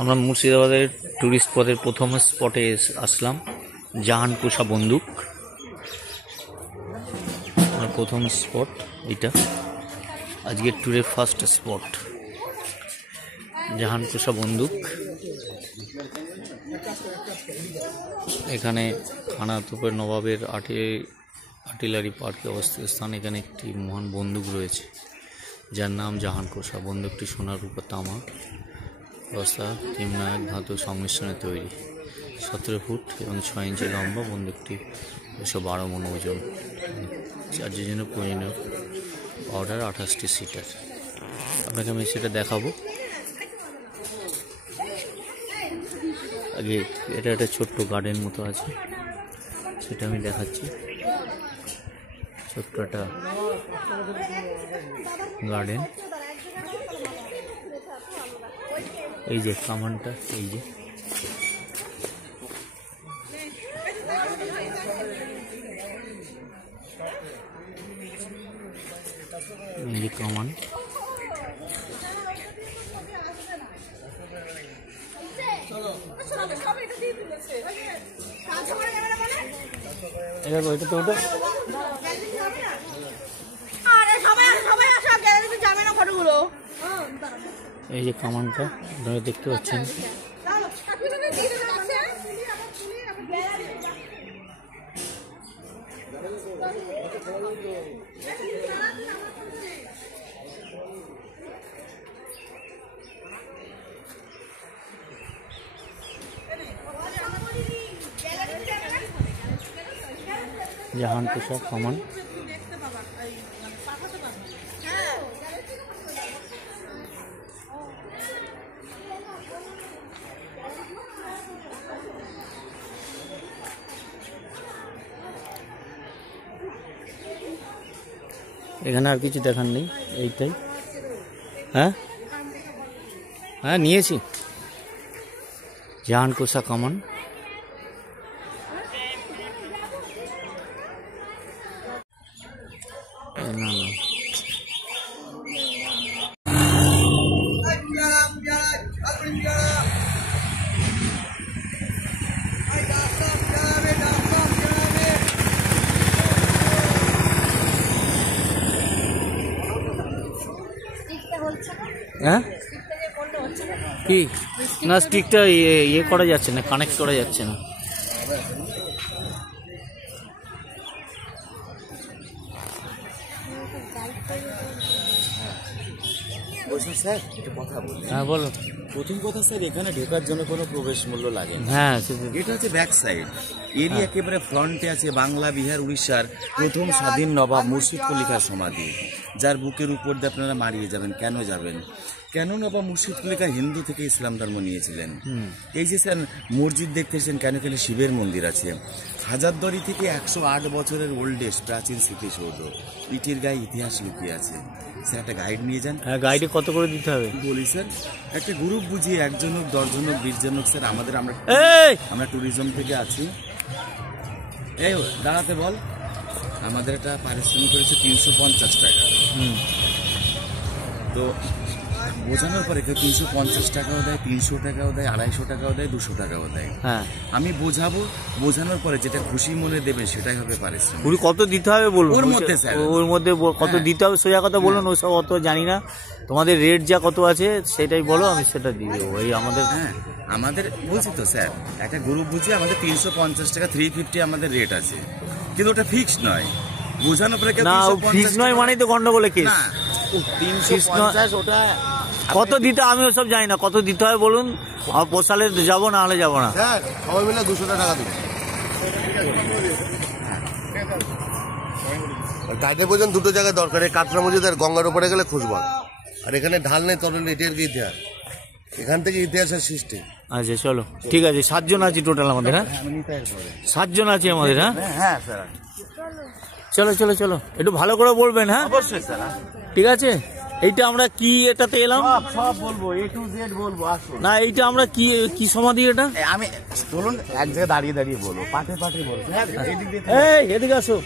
আমরা মুর্শিদাবাদের টুরিস্ট স্পটের প্রথম স্পটে আসলাম, জাহানকোষা বন্দুক। আমার প্রথম স্পট এটা, আজকের ট্যুরের ফার্স্ট স্পট জাহানকোষা বন্দুক। এখানে খানাতোপের নবাবের আর্টিলারি পার্কে অবস্থিত স্থান। এখানে একটি মহান বন্দুক রয়েছে যার নাম জাহানকোষা। বন্দুকটি সোনা, রূপা, তামা বস্তা, তিমনায়ক ধাতু সংমিশ্রণে তৈরি। 17 ফুট এবং 6 ইঞ্চি লম্বা। বন্দুকটি 212 মণ ওজন। চার্জের জন্য প্রয়োজনীয় পাউডার 28টি সিটার। আপনাকে আমি সেটা দেখাবো। আগে এটা একটা ছোট্ট গার্ডেন মতো আছে, সেটা আমি দেখাচ্ছি। ছোট্ট একটা গার্ডেন। এই যে কামানটা, এই যে কামান। এটা তো ওটা এই যে কামানটা আপনারা দেখতে পাচ্ছেন। জাহানকোষা কামান। এখানে আর কিছু দেখার নেই, এইটাই। হ্যাঁ হ্যাঁ নিয়েছি। জাহানকোষা কামান। না না হ্যাঁ কি না, স্টিকটা ইয়ে করা যাচ্ছে না, কানেক্ট করা যাচ্ছে না। বলছি স্যার একটা কথা বলি। হ্যাঁ বলো। প্রথম কথা স্যার, এখানে ঢোকার জন্য কোনো প্রবেশ মূল্য লাগে না। হ্যাঁ, এটা হচ্ছে ব্যাক সাইড এরিয়া। একেবারে ফ্রন্টে আছে বাংলা, বিহার, উড়িষ্যার প্রথম স্বাধীন নবাব মুর্শিদ কলিকার সমাধি, যার বুকের উপর দিয়ে আপনারা মারিয়ে যাবেন। কেন যাবেন? কেন নবাব মুর্শিদ কলিকা হিন্দু থেকে ইসলাম ধর্ম নিয়েছিলেন। এই যে স্যার মসজিদ দেখতেছেন, কেন কেন শিবের মন্দির আছে। হাজারদুয়ারি থেকে 108 বছরের ওল্ডেস্ট প্রাচীন স্মৃতিসৌধ, ইটের গায়ে ইতিহাস লুকিয়ে আছে। স্যার একটা গাইড নিয়ে যান। হ্যাঁ, গাইডে কত করে দিতে হবে বলি স্যার? একটা গ্রুপ বুঝিয়ে 1 জন হোক, 10 জন হোক, 20 জন হোক স্যার। আমরা ট্যুরিজম থেকে আছি। এই দাঁড়াতে বল। আমাদের একটা পারিশ্রমিক করেছে 350 টাকা। তো বোঝানোর পরে কেউ 350 টাকাও দেয়, 300 টাকাও দেয়, 250 টাকাও দেয়, 200 টাকাও দেয়। হ্যাঁ, আমি বোঝাবো, বোঝানোর পরে যেটা খুশি মনে দেবে সেটাই হবে পারিশ্রমিক। পুরো কত দিতে হবে বলুন। ওর মধ্যে স্যার, ওর মধ্যে কত দিতে হবে সোজা কথা বলুন। ওসব অত জানি না, তোমাদের রেট যা কত আছে সেটাই বলো, আমি সেটা দিয়ে দেবো। এই আমাদের বলছি তো স্যার, একটা গ্রুপ বুঝিয়ে আমাদের 350 টাকা, 350 আমাদের রেট আছে, কিন্তু ওটা ফিক্সড নয়। বোঝানোর পরে না, ফিক্স নয় মানেই তো গন্ডগোলে কেস। 350 ওটা কত দিতে, আমি ওসব জানি না। কত দিতে হয় বলুন, আমার পোষালে যাবো, না হলে যাবো না। স্যার সবাই মিলে 200 টাকা দিন। গাইডে পর্যন্ত দুটো জায়গায় দরকার। এই কাটরা মসজিদ আর গঙ্গার উপরে গেলে খুঁজবা। আর এখানে ঢাল নেই, তবে এটার কি ইতিহাস, এখান থেকে ইতিহাসের সৃষ্টি। আচ্ছা চলো, ঠিক আছে। 7 জন আছি টোটাল আমাদের। হ্যাঁ 7 জন আছি আমাদের। হ্যাঁ হ্যাঁ স্যার, চলো চলো চলো, একটু ভালো করে বলবেন। হ্যাঁ অবশ্যই স্যার, ঠিক আছে। এইটা আমরা কি এটাতে এলাম, সব বলবো, A to Z বলবো। আসুন না, এইটা আমরা কি সমাধি এটা? আমি বলুন, এক জায়গায় দাঁড়িয়ে দাঁড়িয়ে বলো, পাঠে পাঠে বলো। এই এদিকে আসো।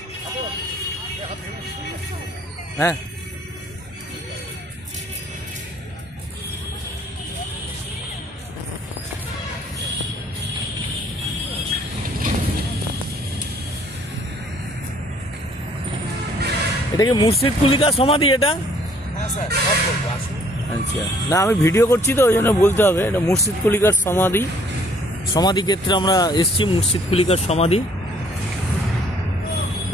হ্যাঁ এটা কি মুর্শিদ কুলিকার সমাধি এটা? হ্যাঁ স্যার, সব বলবো, আসুন। আচ্ছা, না আমি ভিডিও করছি তো ওই জন্য বলতে হবে। এটা মুর্শিদ কুলিকার সমাধি, সমাধি ক্ষেত্রে আমরা এসছি, মুর্শিদ কুলিকার সমাধি।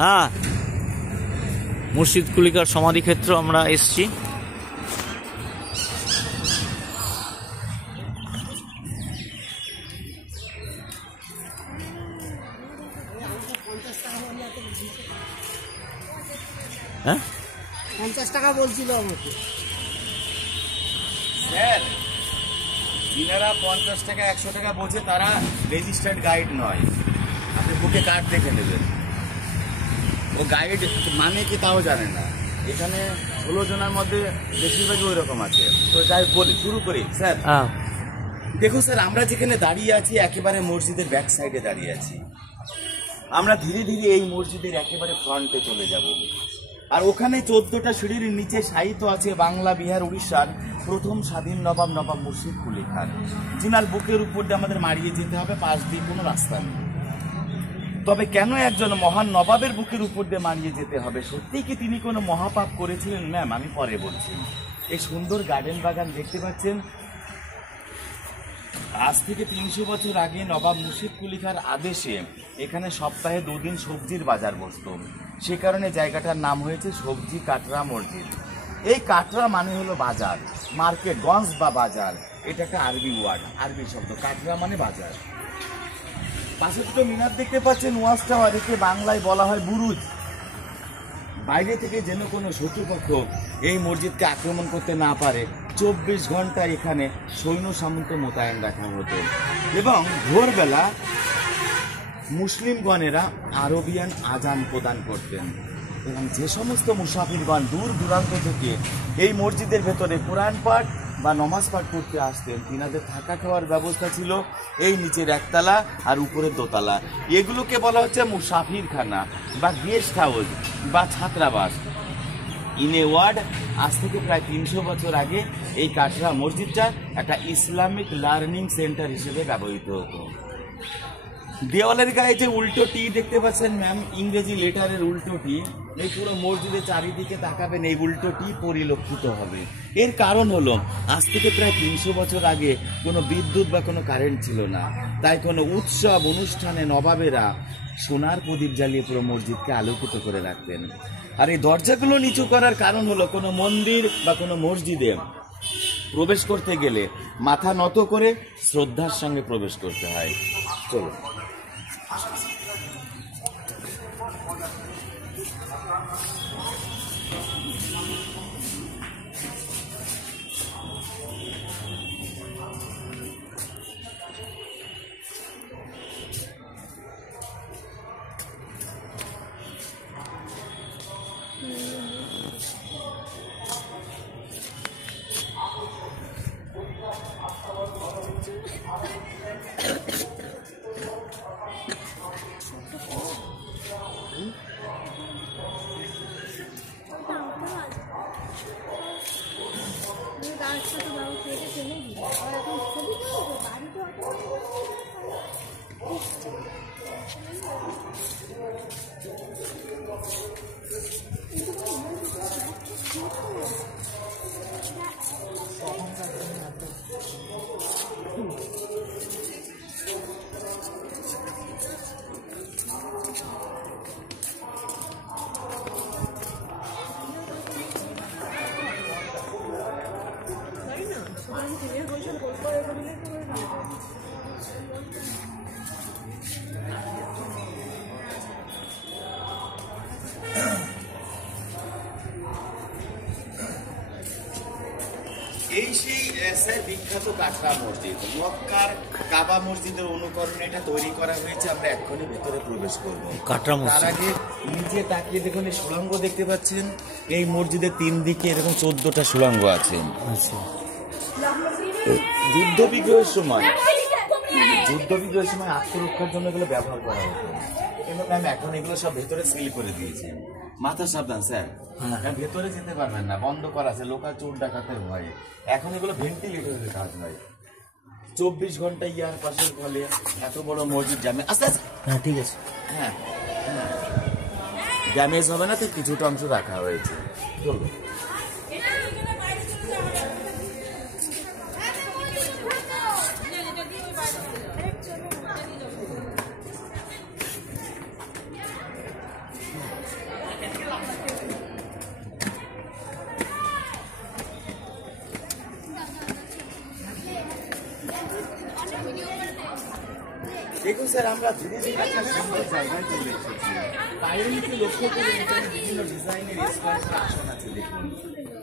হ্যাঁ, মুর্শিদ কুলিকার সমাধি ক্ষেত্র আমরা এসছি। হ্যাঁ, 50 টাকা বলছিল আমাকে। স্যার, যিনারা 50 টাকা 100 টাকা বোঝে তারা রেজিস্টার্ড গাইড নয়। আপনি বুকে কার্ড দেখে নেবেন, ও গাইড মানে কি তাও জানে না। এখানে 16 জনের মধ্যে বেশিরভাগই ওই রকম আছে। তো যাই বলি, শুরু করি স্যার। হ্যাঁ, দেখুন স্যার, আমরা যেখানে দাঁড়িয়ে আছি একেবারে মসজিদের ব্যাক সাইডে দাঁড়িয়ে আছি। আমরা ধীরে ধীরে এই মসজিদের একেবারে ফ্রন্টে চলে যাব। আর ওখানে 14টা সিঁড়ির নিচে সাহিত্য আছে বাংলা, বিহার, উড়িষ্যার প্রথম স্বাধীন নবাব নবাব মুর্শিদ কুলি খান, যিনার বুকের উপর দিয়ে আমাদের মারিয়ে যেতে হবে, পাশ দিয়ে কোনো রাস্তা নেই। তবে কেন একজন মহান নবাবের বুকের উপর দিয়ে মারিয়ে যেতে হবে? সত্যিই কি তিনি কোনো মহাপাপ করেছিলেন? ম্যাম, আমি পরে বলছি। এই সুন্দর গার্ডেন বাগান দেখতে পাচ্ছেন, আজ থেকে 300 বছর আগে নবাব মুর্শিদ কুলি খাঁর আদেশে এখানে সপ্তাহে 2 দিন সবজির বাজার বসত। সে কারণে জায়গাটার নাম হয়েছে সবজি কাটরা মসজিদ। এই কাটরা মানে হলো বাজার, মার্কেট, গঞ্জ বা বাজার। এটা একটা আরবি ওয়ার্ড, আরবি শব্দ। কাটরা মানে বাজার। পাশে দুটো মিনার দেখতে পাচ্ছেন, ওয়াচ টাওয়ার, একে বাংলায় বলা হয় বুরুজ। বাইরে থেকে যেন কোনো শত্রুপক্ষ এই মসজিদকে আক্রমণ করতে না পারে 24 ঘন্টা এখানে সৈন্য সামন্ত মোতায়েন রাখা হতো। এবং ভোরবেলা মুসলিমগণেরা আরবিয়ান আজান প্রদান করতেন। এবং যে সমস্ত মুসাফিরগণ দূর দূরান্ত থেকে এই মসজিদের ভেতরে কোরআন পাঠ বা নমাজ পাঠ করতে আসতেন, তিনাদের থাকা খাওয়ার ব্যবস্থা ছিল এই নিচের একতলা আর উপরের দোতলা। এগুলোকে বলা হচ্ছে মুসাফিরখানা বা গেস্ট হাউস বা ছাত্রাবাস। ইন এ ওয়ার্ড, আজ থেকে প্রায় 300 বছর আগে এই কাটরা মসজিদটা একটা ইসলামিক লার্নিং সেন্টার হিসেবে ব্যবহৃত হতো। দেওয়ালের গায়ে যে উল্টো টি দেখতে পাচ্ছেন ম্যাম, ইংরেজি লেটারের উল্টো টি, এই পুরো মসজিদের চারিদিকে তাকাবেন, এই উল্টো টি পরিলক্ষিত হবে। এর কারণ হলো আজ থেকে প্রায় 300 বছর আগে কোনো বিদ্যুৎ বা কোনো কারেন্ট ছিল না। তাই কোনো উৎসব অনুষ্ঠানে নবাবেরা সোনার প্রদীপ জ্বালিয়ে পুরো মসজিদকে আলোকিত করে রাখতেন। আর এই দরজাগুলো নিচু করার কারণ হলো কোনো মন্দির বা কোনো মসজিদে প্রবেশ করতে গেলে মাথা নত করে শ্রদ্ধার সঙ্গে প্রবেশ করতে হয়। চলো। এই সেই বিখ্যাত কাটরা মসজিদ, মক্কার কাবা মসজিদের অনুকরণে এটা তৈরি করা হয়েছে। আমরা এক্ষুনি ভিতরে প্রবেশ করব। কাটরা তার মসজিদ। আগে নিচে তাকিয়ে দেখুন, এই সুড়ঙ্গ দেখতে পাচ্ছেন। এই মসজিদের 3 দিকে এরকম 14টা সুড়ঙ্গ আছে। আচ্ছা, যুদ্ধ বিগ্রহের সময় আত্মরক্ষার জন্য এগুলো ব্যবহার করা হতো। কিন্তু ম্যাম এখন এগুলো সব ভেতরে সিল করে দিয়েছে। মাথা সাবধান স্যার, ভেতরে যেতে পারবেন না, বন্ধ করা আছে, লোকাল চোর ডাকাতের ভয়ে। এখন এগুলো ভেন্টিলেটরের কাজ হয়। 24 ঘন্টা ইয়ার পাশের ফলে এত বড় মসজিদ জানে। আস্তে আস্তে, হ্যাঁ ঠিক আছে। হ্যাঁ ড্যামেজ হবে না, তো কিছুটা অংশ রাখা হয়েছে। চলুন। দেখুন স্যার, আমরা ধীরে ধীরে একটা সুন্দর জায়গায় চলে এসেছি। বাইরেকে লক্ষ্য করে এখানে বিভিন্ন ডিজাইনের স্কোয়ার আসন আছে। দেখুন,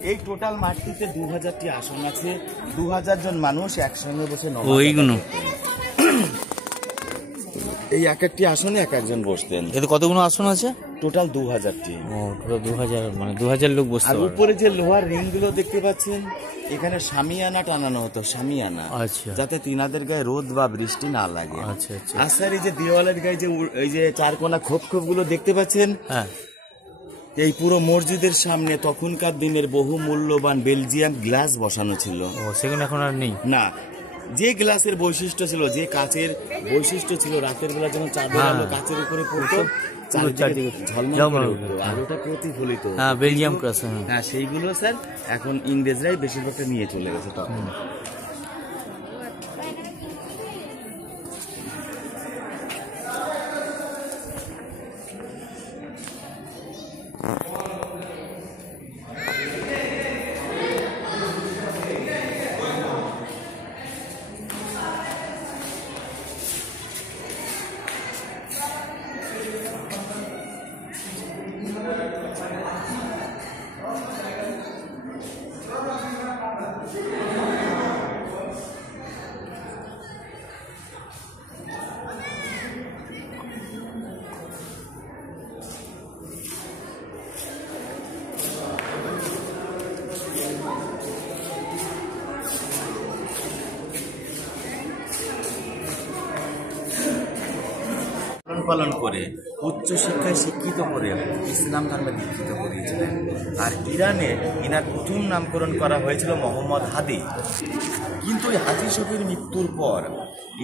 এই টোটাল মাঠটিতে 2000টি আসন আছে। 2000 জন মানুষ একসঙ্গে বসে ওইগুলো এই এক একটি আসনে এক একজন বসতেন। এতে কতগুলো আসন আছে? টোটাল 2000টি। ও, টোটাল 2000, মানে 2000 লোক বসতে আর পারবে। উপরে যে লোহার রিং গুলো দেখতে পাচ্ছেন, এখানে শামিয়ানা টানানো হতো, শামিয়ানা, আচ্ছা যাতে তিনাদের গায়ে রোদ বা বৃষ্টি না লাগে। আচ্ছা আচ্ছা। আর স্যার, এই যে দেওয়ালের গায়ে যে এই যে চারকোনা খোপ খোপ গুলো দেখতে পাচ্ছেন, হ্যাঁ, এই পুরো মসজিদের সামনে তখনকার দিনের বহু মূল্যবান বেলজিয়াম গ্লাস বসানো ছিল। ও, সেগুলো এখন আর নেই। না, যে গ্লাসের বৈশিষ্ট্য ছিল, যে কাচের বৈশিষ্ট্য ছিল, রাতের বেলা যখন চাঁদের আলো কাচের উপরে পড়তো, চারিদিকে ঝলমল করে উঠতো, আলোটা প্রতিফলিত হতো। হ্যাঁ, বেলজিয়াম ক্লাস। হ্যাঁ, সেইগুলো স্যার এখন ইংরেজরাই বেশিরভাগটা নিয়ে চলে গেছে তখন। পালন করে উচ্চ শিক্ষায় শিক্ষিত করে ইসলাম ধর্মে দীক্ষিত করিয়েছিলেন। আর ইরানে ইনার প্রথম নামকরণ করা হয়েছিল মোহাম্মদ হাদি। কিন্তু এই হাজি শফির মৃত্যুর পর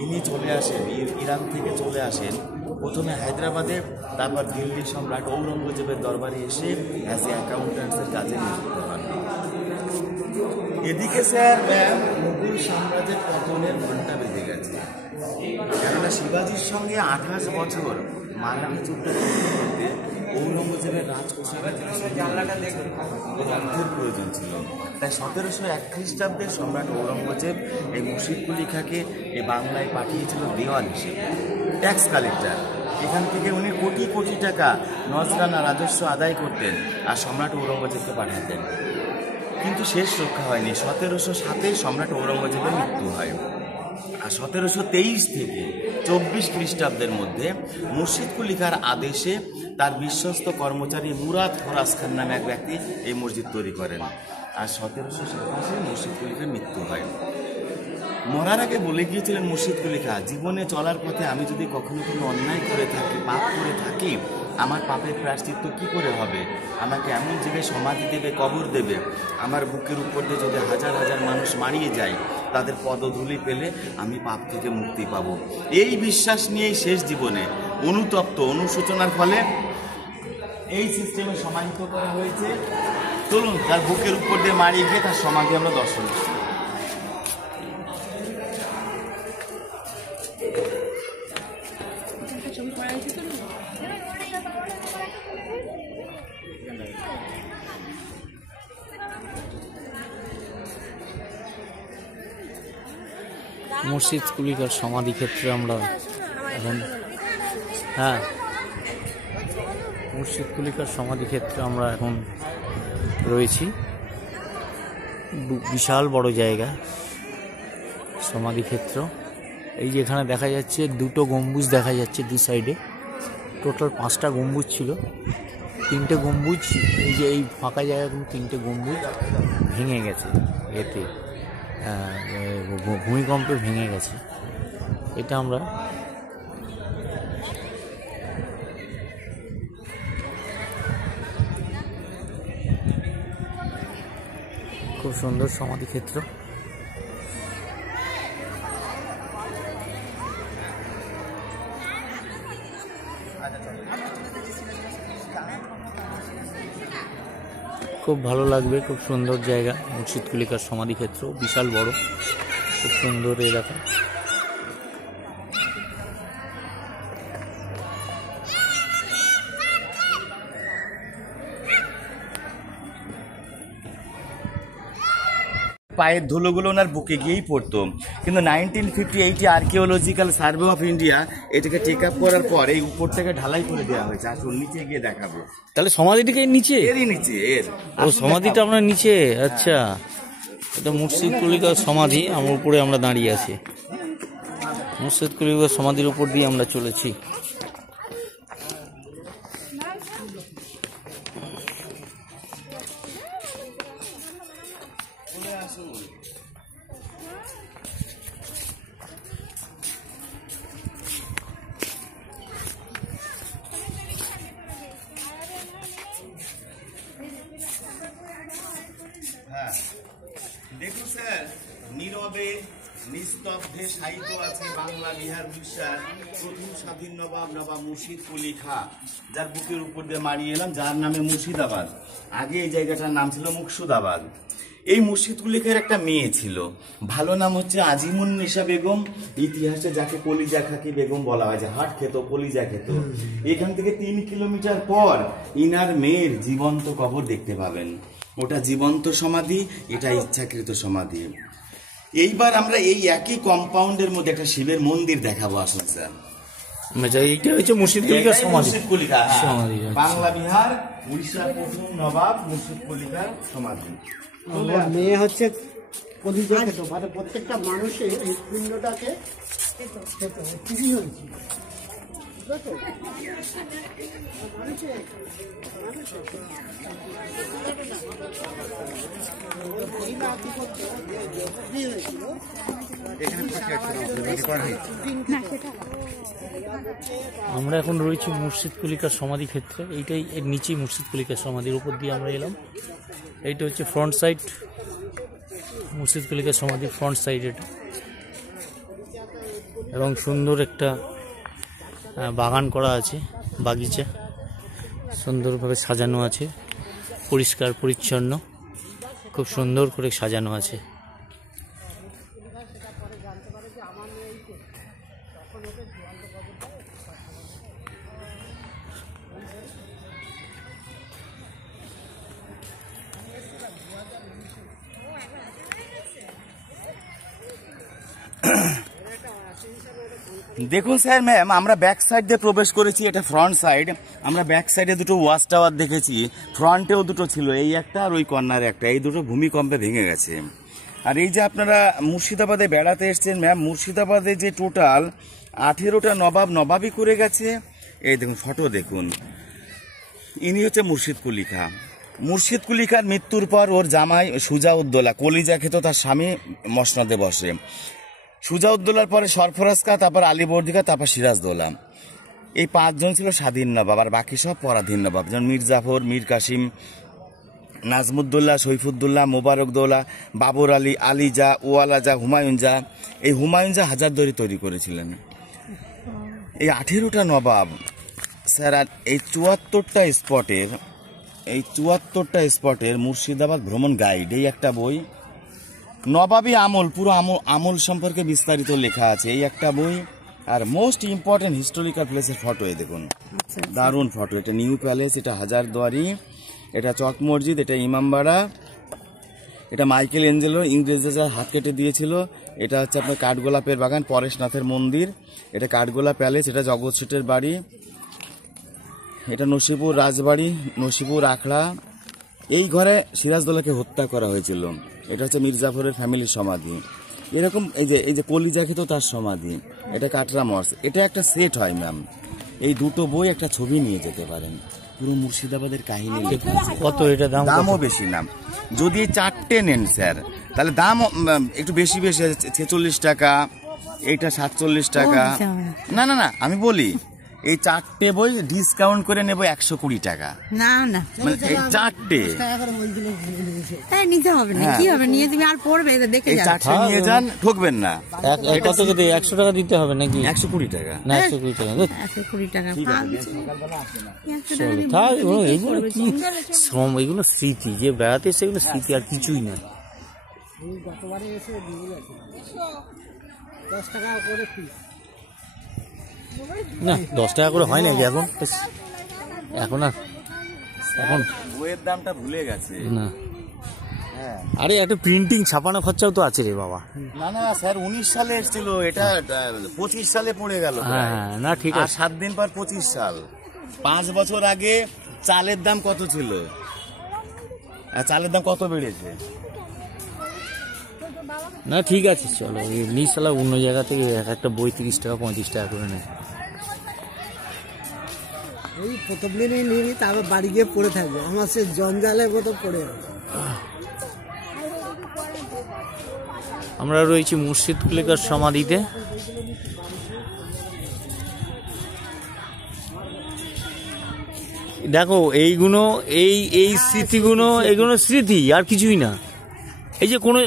ইনি চলে আসেন, ইরান থেকে চলে আসেন প্রথমে হায়দ্রাবাদে, তারপর দিল্লি সম্রাট ঔরঙ্গজেবের দরবারে এসে অ্যাজ এ অ্যাকাউন্ট্যান্টসের কাজে নিযুক্ত হন। এদিকে স্যার মুঘল সাম্রাজ্যের পতনের ঘণ্টা বেজে গেছে, কেননা শিবাজির সঙ্গে 28 বছর মারাঠি যুদ্ধ করতে ঔরঙ্গজেবের রাজপ্রাসাদের অর্থের প্রয়োজন ছিল। তাই 1701 খ্রিস্টাব্দে সম্রাট ঔরঙ্গজেব এই মুর্শিদ কুলি খাঁকে এই বাংলায় পাঠিয়েছিল দেওয়াল হিসেবে, ট্যাক্স কালেক্টর। এখান থেকে উনি কোটি কোটি টাকা নজরানা রাজস্ব আদায় করতেন আর সম্রাট ঔরঙ্গজেবকে পাঠাতেন। কিন্তু শেষ রক্ষা হয়নি। 1707-এ সম্রাট ঔরঙ্গজেবের মৃত্যু হয়। আর 1723 থেকে 24 খ্রিস্টাব্দের মধ্যে মুর্শিদ কুলি খাঁর আদেশে তার বিশ্বস্ত কর্মচারী মুরাদ ফরাজ খান নামে এক ব্যক্তি এই মসজিদ তৈরি করেন। আর 1727-এ মুর্শিদ কুলি খাঁর মৃত্যু হয়। মরার আগে বলে গিয়েছিলেন মুর্শিদ কুলি খাঁ, জীবনে চলার পথে আমি যদি কখনো কোনো অন্যায় করে থাকি, পাপ করে থাকি, আমার পাপের প্রায়শ্চিত্ত কি করে হবে? আমাকে এমন জায়গায় সমাধি দেবে, কবর দেবে, আমার বুকের উপর দিয়ে যদি হাজার হাজার মানুষ মারিয়ে যায়, তাদের পদধূলি পেলে আমি পাপ থেকে মুক্তি পাব। এই বিশ্বাস নিয়েই শেষ জীবনে অনুতপ্ত অনুশোচনার ফলে এই সিস্টেমে সমাহিত করা হয়েছে। চলুন তার বুকের উপর দিয়ে মারিয়ে গিয়ে তার সমাধি আমরা দর্শন করি। মুর্শিদ কুলি খাঁর সমাধি ক্ষেত্রে আমরা এখন, হ্যাঁ, মুর্শিদ কুলি খাঁর সমাধি ক্ষেত্রে আমরা এখন রয়েছি। বিশাল বড় জায়গা সমাধি ক্ষেত্র। এই যে এখানে দেখা যাচ্ছে দুটো গম্বুজ দেখা যাচ্ছে দু সাইডে, টোটাল 5টা গম্বুজ ছিল। 3টে গম্বুজ, এই যে এই ফাঁকা জায়গা, কিন্তু 3টে গম্বুজ ভেঙে গেছে, এতে ভূমিকম্পে ভেঙে গেছে। এটা আমরা খুব সুন্দর সমাধি ক্ষেত্র। খুব ভালো লাগবে, খুব সুন্দর জায়গা। মুর্শিদ কুলিকার সমাধিক্ষেত্র বিশাল বড়, খুব সুন্দর এলাকা। পায়ের ধুলোগুলো ওনার বুকে গিয়েই পড়তো, কিন্তু 1958 আর্কিওলজিক্যাল সার্ভে অফ ইন্ডিয়া এটাকে টেক আপ করার পর এই উপর থেকে ঢালাই করে দেওয়া হয়েছে। আসুন নিচে গিয়ে দেখাবো। তাহলে সমাধিটিকে নিচে, এরই নিচে এর ও সমাধিটা আমরা নিচে। আচ্ছা, এটা মুর্শিদ কুলিকার সমাধি। আমার উপরে আমরা দাঁড়িয়ে আছি, মুর্শিদ কুলিকার সমাধির উপর দিয়ে আমরা চলেছি। দেখুন স্যার, নীরবে নিস্তব্ধে সাহিত্য আছে বাংলা বিহার উড়িষ্যার প্রথম স্বাধীন নবাব নবাব মুর্শিদ কুলি খা, যার বুকের উপর দিয়ে মারিয়ে এলাম, যার নামে মুর্শিদাবাদ। আগে এই জায়গাটার নাম ছিল মুকসুদাবাদ। এই মুর্শিদ কুলি খার একটা মেয়ে ছিল, ভালো নাম হচ্ছে আজিমুন্নেসা বেগম। ইতিহাসে যাকে কলিজা খাকি বেগম বলা হয়, যে হাট খেত, কলিজা খেত। এখান থেকে 3 কিলোমিটার পর ইনার মেয়ের জীবন্ত কবর দেখতে পাবেন। ওটা জীবন্ত সমাধি, এটা ইচ্ছাকৃত সমাধি। এইবার আমরা এই একই কম্পাউন্ডের মধ্যে একটা শিবের মন্দির দেখাবো। আসুন স্যার, এইটা হচ্ছে মুর্শিদ কুলিকার সমাধি। মুর্শিদ কুলিকা সমাধি, আচ্ছা। বাংলা বিহার উড়িষ্যার প্রথম নবাব মুর্শিদ কুলিকার সমাধি। আমার মেয়ে হচ্ছে কলিজা খেত, মানে প্রত্যেকটা মানুষের এই পিণ্ডটাকে খেত, চুরি হয়েছিল। আমরা এখন রয়েছি মুর্শিদ কুলিকার সমাধি ক্ষেত্রে। এইটাই এর নিচেই মুর্শিদ কুলিকার সমাধির উপর দিয়ে আমরা এলাম। এইটা হচ্ছে ফ্রন্ট সাইড, মুর্শিদ কুলিকার সমাধির ফ্রন্ট সাইড এটা। এবং সুন্দর একটা বাগান করা আছে, বাগিচা সুন্দরভাবে সাজানো আছে, পরিষ্কার পরিচ্ছন্ন, খুব সুন্দর করে সাজানো আছে। দেখুন স্যার, ম্যাম আমরা ব্যাক সাইড দিয়ে প্রবেশ করেছি, এটা ফ্রন্ট সাইড। আমরা ব্যাক সাইডে দুটো ওয়াচ টাওয়ার দেখেছি, ফ্রন্টেও দুটো ছিল, এই একটা আর ওই কর্নারে একটা। এই দুটো ভূমিকম্পে ভেঙে গেছে। আর এই যে আপনারা মুর্শিদাবাদে বেড়াতে এসছেন ম্যাম, মুর্শিদাবাদে যে টোটাল 18টা নবাব নবাবই করে গেছে। এই দেখুন ফটো দেখুন, ইনি হচ্ছে মুর্শিদ কুলি খা। মুর্শিদ কুলি খার মৃত্যুর পর ওর জামাই সুজাউদ্দৌলা, কলিজা খেত, তার স্বামী মসনদে বসে। সুজাউদ্দৌলার পরে সরফরাজ খা, তারপর আলীবর্দী খা, তারপর সিরাজদৌলা। এই 5 জন ছিল স্বাধীন নবাব, আর বাকি সব পরাধীন নবাব, যেমন মীর জাফর, মীর কাসিম, নাজমুদ্দৌলা, সৈফুদ্দৌলা, মোবারকদৌলা, বাবর আলী, আলীজা, ওয়ালাজা, হুমায়ুনজা। এই হুমায়ুনজা হাজারদুয়ারি তৈরি করেছিলেন। এই 18টা নবাব স্যার। আর এই 74টা স্পটের মুর্শিদাবাদ ভ্রমণ গাইড, এই একটা বই, নবাবী আমল, পুরো আমল সম্পর্কে বিস্তারিত লেখা আছে, এই একটা বই। আর মোস্ট ইম্পর্টেন্ট হিস্টোরিক্যাল প্লেসের ফটো, এই দেখুন, দারুণ ফটো। এটা নিউ প্যালেস, এটা হাজারদুয়ারি, এটা চক মসজিদ, এটা ইমামবাড়া, এটা মাইকেল এঞ্জেলো ইংরেজদের হাত কেটে দিয়েছিল। এটা হচ্ছে আপনার কাঠগোলাপের বাগান, পরেশনাথের মন্দির, এটা কাঠগোলা প্যালেস, এটা জগৎ শেঠের বাড়ি, এটা নসিপুর রাজবাড়ি, নসিপুর আখড়া। এই ঘরে সিরাজদৌলাকে হত্যা করা হয়েছিল। এটা হচ্ছে মীর জাফরের ফ্যামিলির সমাধি। এরকম এই যে কলিজা খেত, তার সমাধি, এটা কাটরা মর্স। এটা একটা সেট হয় ম্যাম। এই দুটো বই একটা ছবি নিয়ে যেতে পারেন, পুরো মুর্শিদাবাদের কাহিনী লেখা আছে। কত এটা দাম? দামও বেশি না। যদি এই 4টে নেন স্যার, তাহলে দাম একটু বেশি বেশি, 46 টাকা, এইটা 47 টাকা। না না না, আমি বলি এই 4টে বই ডিসকাউন্ট করে নেব 120 টাকা। না না মানে এই 4টে তাই নিতে হবে না, কি হবে নিয়ে তুমি আর পড়বে দেখে এই যাবে। 4টে নিয়ে যান, ঠকবেন না। কত করে 100 টাকা দিতে হবে নাকি? 120 টাকা। না 120 টাকা 120 টাকা চলো থাক। এগুলো কি শ্রম, এগুলো স্মৃতি, যে বেড়াতে এসে এগুলো স্মৃতি আর কিছুই না। গতবারে এসে দিয়ে গেছে 10 টাকা করে পিস। না 10 টাকা করে হয় নাকি এখন? এখন আর এখন বইয়ের দামটা ভুলে গেছে। না, আরে একটা প্রিন্টিং ছাপানো খরচাও তো আছে রে বাবা। না না স্যার 19 সালে এসেছিল, এটা 25 সালে পড়ে গেল। হ্যাঁ না ঠিক আর আছে। 7 দিন পর 25 সাল। 5 বছর আগে চালের দাম কত ছিল, আর চালের দাম কত বেড়েছে? না ঠিক আছে চলো, এমনি সালা অন্য জায়গা থেকে একটা বই 30 টাকা 35 টাকা করে নেয়। এই প্রথম দিনই নিয়ে নিই, তারপর বাড়ি গিয়ে পড়ে থাকবো, আমার সে জঞ্জালের মতো পড়ে যাবে। আমরা রয়েছি মুর্শিদ কুলিকার সমাধিতে। দেখো এইগুলো, এই স্মৃতিগুলো, এগুলো স্মৃতি আর কিছুই না। এই যে কোনো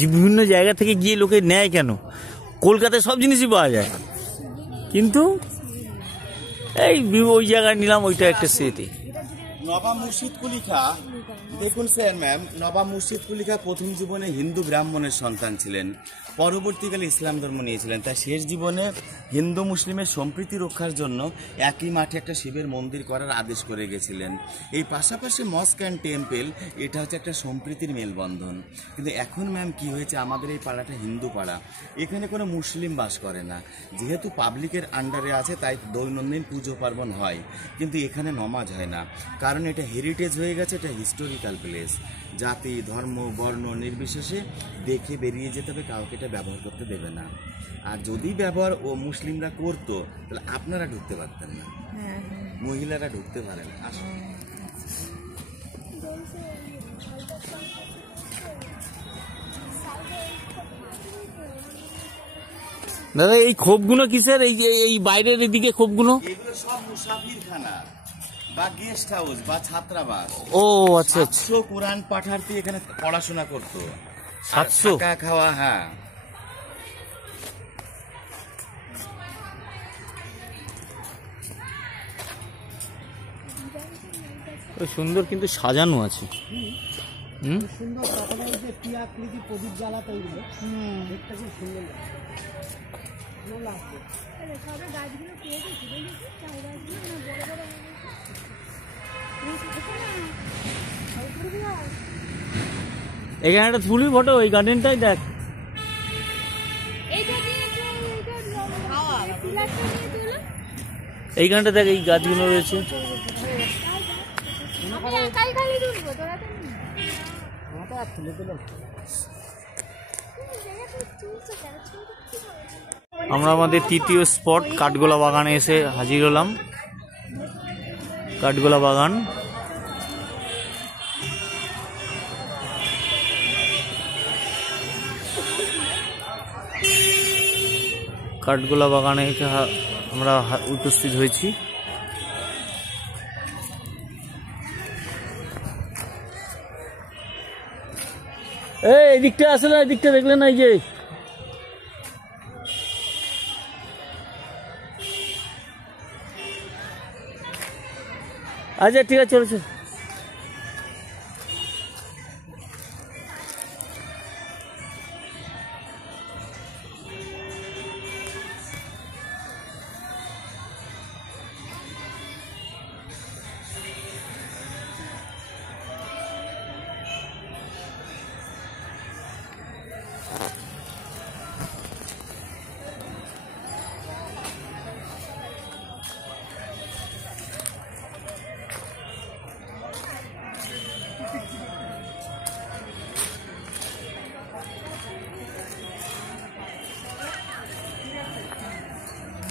বিভিন্ন জায়গা থেকে গিয়ে লোকে নেয় কেন? কলকাতায় সব জিনিসই পাওয়া যায়, কিন্তু এই ওই জায়গায় নিলাম, ওইটা একটা স্মৃতি। নবাব মুর্শিদ কুলিখা, দেখুন স্যার ম্যাম, নবাব মুর্শিদ কুলিখা প্রথম জীবনে হিন্দু ব্রাহ্মণের সন্তান ছিলেন, পরবর্তীকালে ইসলাম ধর্ম নিয়েছিলেন। তাই শেষ জীবনে হিন্দু মুসলিমের সম্প্রীতি রক্ষার জন্য একই মাঠে একটা শিবের মন্দির করার আদেশ করে গেছিলেন। এই পাশাপাশি মস্ক অ্যান্ড টেম্পল, এটা হচ্ছে একটা সম্প্রীতির মেলবন্ধন। কিন্তু এখন ম্যাম কি হয়েছে, আমাদের এই পাড়াটা হিন্দু পাড়া, এখানে কোনো মুসলিম বাস করে না। যেহেতু পাবলিকের আন্ডারে আছে, তাই দৈনন্দিন পুজো পার্বণ হয়, কিন্তু এখানে নমাজ হয় না। কারণ এটা হেরিটেজ হয়ে গেছে, এটা হিস্টোরিক্যাল প্লেস। জাতি ধর্ম বর্ণ নির্বিশেষে দেখে বেরিয়ে যেতে হবে, কাউকে এটা ব্যবহার করতে দেবে না। আর যদি ব্যবহার ও মুসলিমরা করতো, তাহলে আপনারা ঢুকতে পারতেন না, মহিলারা ঢুকতে পারে না। আসুন। দাদা এই খোপগুলো কিসের? এই যে এই বাইরের এদিকে খোপগুলো, এগুলো সব মুসাফিরখানা বা গেস্ট হাউস বা ছাত্রাবাস। ও আচ্ছা আচ্ছা। 700 কোরআন পাঠার্থী এখানে পড়াশোনা করতো। 700? থাকা খাওয়া, হ্যাঁ। ওই সুন্দর কিন্তু সাজানো আছে। হুম, সুন্দর তখন এই যে টিয়াকৃতি প্রদীপ জ্বালাতে ওইগুলো দেখতে খুব সুন্দর লাগে। ভালো লাগবে। এখানে একটা তুলি ফটো, ওই গার্ডেনটাই দেখ। এইখানটা দেখ, এই গাছগুলো রয়েছে। আমরা আমাদের তৃতীয় স্পট কাঠগোলা বাগানে এসে হাজির হলাম। কাঠগোলা বাগান, কাঠগোলা বাগানে আমরা উপস্থিত হয়েছি। এই দিকটা আসলে, এই দিকটা দেখলে না, এই যে আচ্ছা ঠিক আছে চলেছে।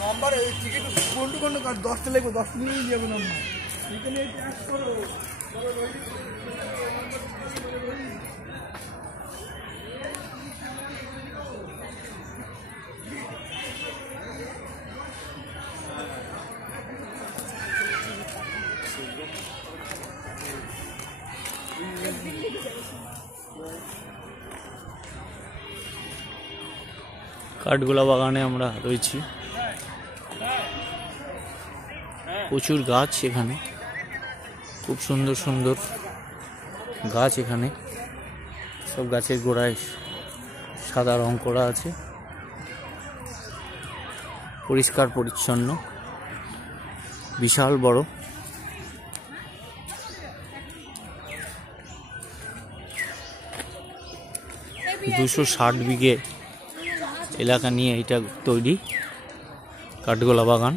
নাম্বার এই টিকিট কোনটু কোন 10টা লাগবে, 10 নিয়ে যাবে নাম্বার এখানে ট্যাক্স করো। কাঠগোলা বাগানে আমরা রয়েছি, প্রচুর গাছ এখানে, খুব সুন্দর সুন্দর গাছ এখানে, সব গাছের গোড়ায় সাদা রং করা আছে, পরিষ্কার পরিচ্ছন্ন, বিশাল বড়। দুশো 60 বিঘে এলাকা নিয়ে এটা তৈরি কাঠগোলা বাগান।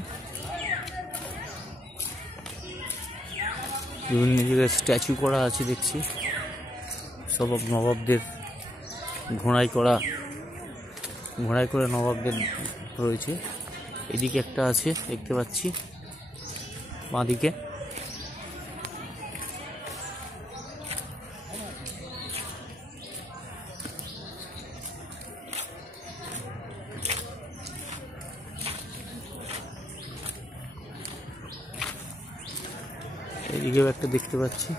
বিভিন্ন জায়গায় স্ট্যাচু করা আছে দেখছি, সব নবাবদের ঘোড়ায় করে নবাবদের রয়েছে। এদিকে একটা আছে দেখতে পাচ্ছি, বাঁদিকে। এদিকেও একটা দেখতে পাচ্ছি,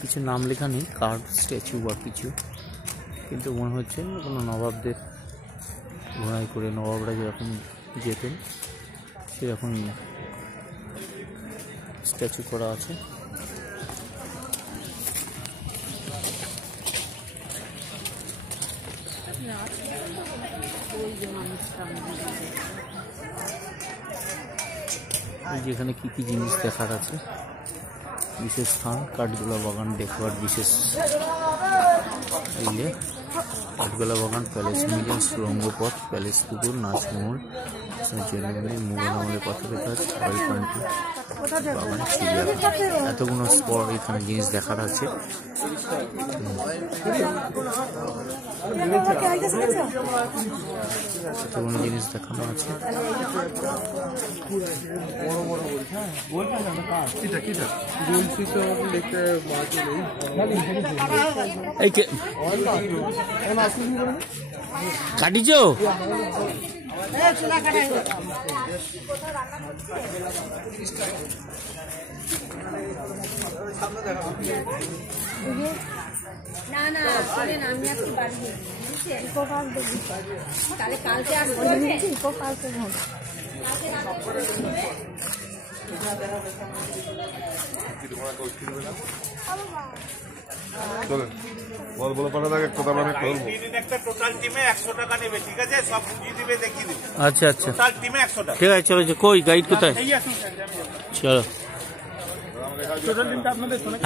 কিছু নাম লেখা নেই, কার্ড স্ট্যাচু বা কিছু, কিন্তু মনে হচ্ছে কোনো নবাবদের ঘোড়ায় করে নবাবরা যেরকম যেতেন সেরকম স্ট্যাচু করা আছে। যেখানে কি কি জিনিস দেখার আছে, বিশেষ স্থান কাঠগোলা বাগান দেখবার বিশেষ এলে কাঠগোলা বাগান, প্যালেস মিউজিয়াম, সুরঙ্গপথ, প্যালেস পুকুর, নাচমহল, মুঘল আমলের পাথরের কাজ, অয়েল পান্টি বাগান, চিড়িয়াখানা, এতগুলো স্পট এখানে জিনিস দেখার আছে। এতগুলো জিনিস দেখানো আছে। কাটিছ না না শুনেন, আমি একটু বাড়ি তাহলে কালকে আর কালকে আচ্ছা আচ্ছা ঠিক আছে, চলো। কই গাইড কোথায়? চলো।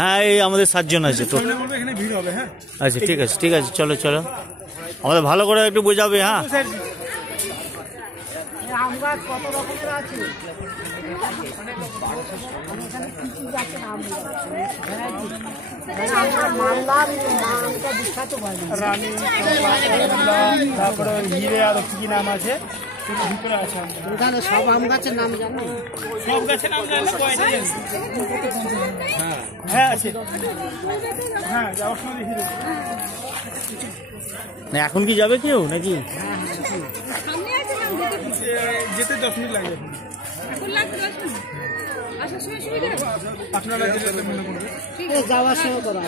হ্যাঁ, এই আমাদের 7 জন আছে তো। আচ্ছা ঠিক আছে, ঠিক আছে, চলো চলো, আমাদের ভালো করে একটু বোঝাবে। হ্যাঁ, আম গাছ কত রকমের আছে, তারপরে হিরে আর কি নাম আছে ওখানে সব আম গাছের নাম জানো? সব গাছের নাম জানি না। হ্যাঁ আছে, হ্যাঁ যাওয়ার সময় দেখি এখন কি যাবে কেউ নাকি? যেতে 10 মিনিট লাগবে। আপনারা যাওয়ার সময় করো।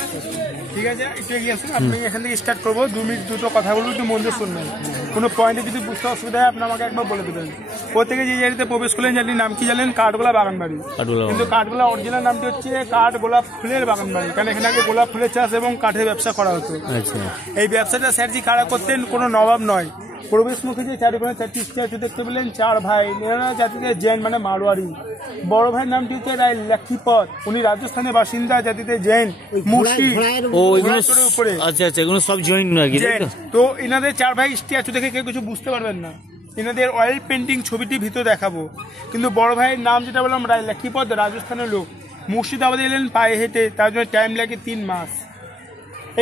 ঠিক আছে, একটু এগিয়ে আসুন। আপনি এখান থেকে স্টার্ট করবো। 2 মিনিট দুটো কথা বলবো, একটু মন দিয়ে শুনবেন। কোনো পয়েন্টে যদি বুঝতে অসুবিধা হয় আপনি আমাকে একবার বলে দেবেন। প্রত্যেকে যে জায়গাতে প্রবেশ করলেন জানির নাম কি জানেন? কাঠগোলা বাগান বাড়ি। কিন্তু কাঠগোলা অরিজিনাল নামটি হচ্ছে কাঠ গোলাপ ফুলের বাগান বাড়ি, কারণ এখানে আগে গোলাপ ফুলের চাষ এবং কাঠের ব্যবসা করা হতো। এই ব্যবসাটা স্যারজি কারা করতেন? কোনো নবাব নয়। প্রবেশ মুখে যে চারিকোণে 4টি স্ট্যাচু দেখতে পেলেন, 4 ভাই, নানা জাতিতে জৈন মানে মারোয়ারি। বড় ভাইয়ের নামটি হচ্ছে রায় লক্ষ্মীপদ, উনি রাজস্থানের বাসিন্দা, জাতিতে জৈন, মুর্শি। উপরে আচ্ছা আচ্ছা, এগুলো সব জৈন নাকি? তো এনাদের 4 ভাই স্ট্যাচু দেখে কেউ কিছু বুঝতে পারবেন না। এনাদের অয়েল পেন্টিং ছবিটি ভিতরে দেখাবো। কিন্তু বড় ভাইয়ের নাম যেটা বললাম রায় লক্ষ্মীপদ, রাজস্থানের লোক, মুর্শিদাবাদে এলেন পায়ে হেঁটে, তার জন্য টাইম লাগে 3 মাস।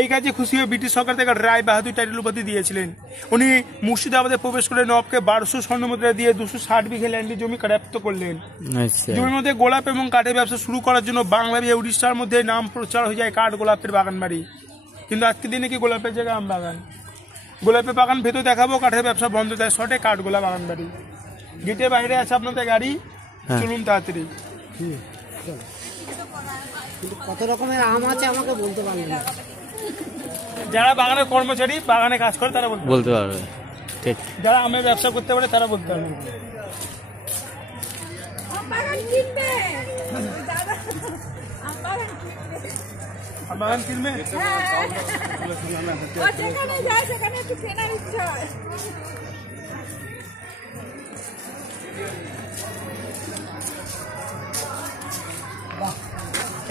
এই কাজে খুশি হয়ে ব্রিটিশ সরকার থেকে রায় বাহাদুর টাইটেল উপাধি দিয়েছিলেন। উনি মুর্শিদাবাদে প্রবেশ করে নবাবকে 1200 স্বর্ণমুদ্রা দিয়ে 260 বিঘে ল্যান্ডের জমি কারাপ্ত করলেন। জমির মধ্যে গোলাপ এবং কাঠের ব্যবসা শুরু করার জন্য বাংলা বিহার উড়িষ্যার মধ্যে নাম প্রচার হয়ে যায় কাঠ গোলাপের বাগান বাড়ি। কিন্তু আজকের দিনে কি গোলাপের জায়গায় আম বাগান। গোলাপের বাগান ভেতর দেখাবো, কাঠের ব্যবসা বন্ধ, তাই শর্টে কাঠ গোলা বাগান বাড়ি। গেটের বাইরে আছে আপনাদের গাড়ি, চলুন তাড়াতাড়ি। কত রকমের আম আছে আমাকে বলতে পারবেন না। যারা বাগানের কর্মচারী, বাগানে কাজ করে, তারা বলতে পারবে। ঠিক। যারা আমের ব্যবসা করতে পারে তারা বলতে পারে। বাগান কিনবে?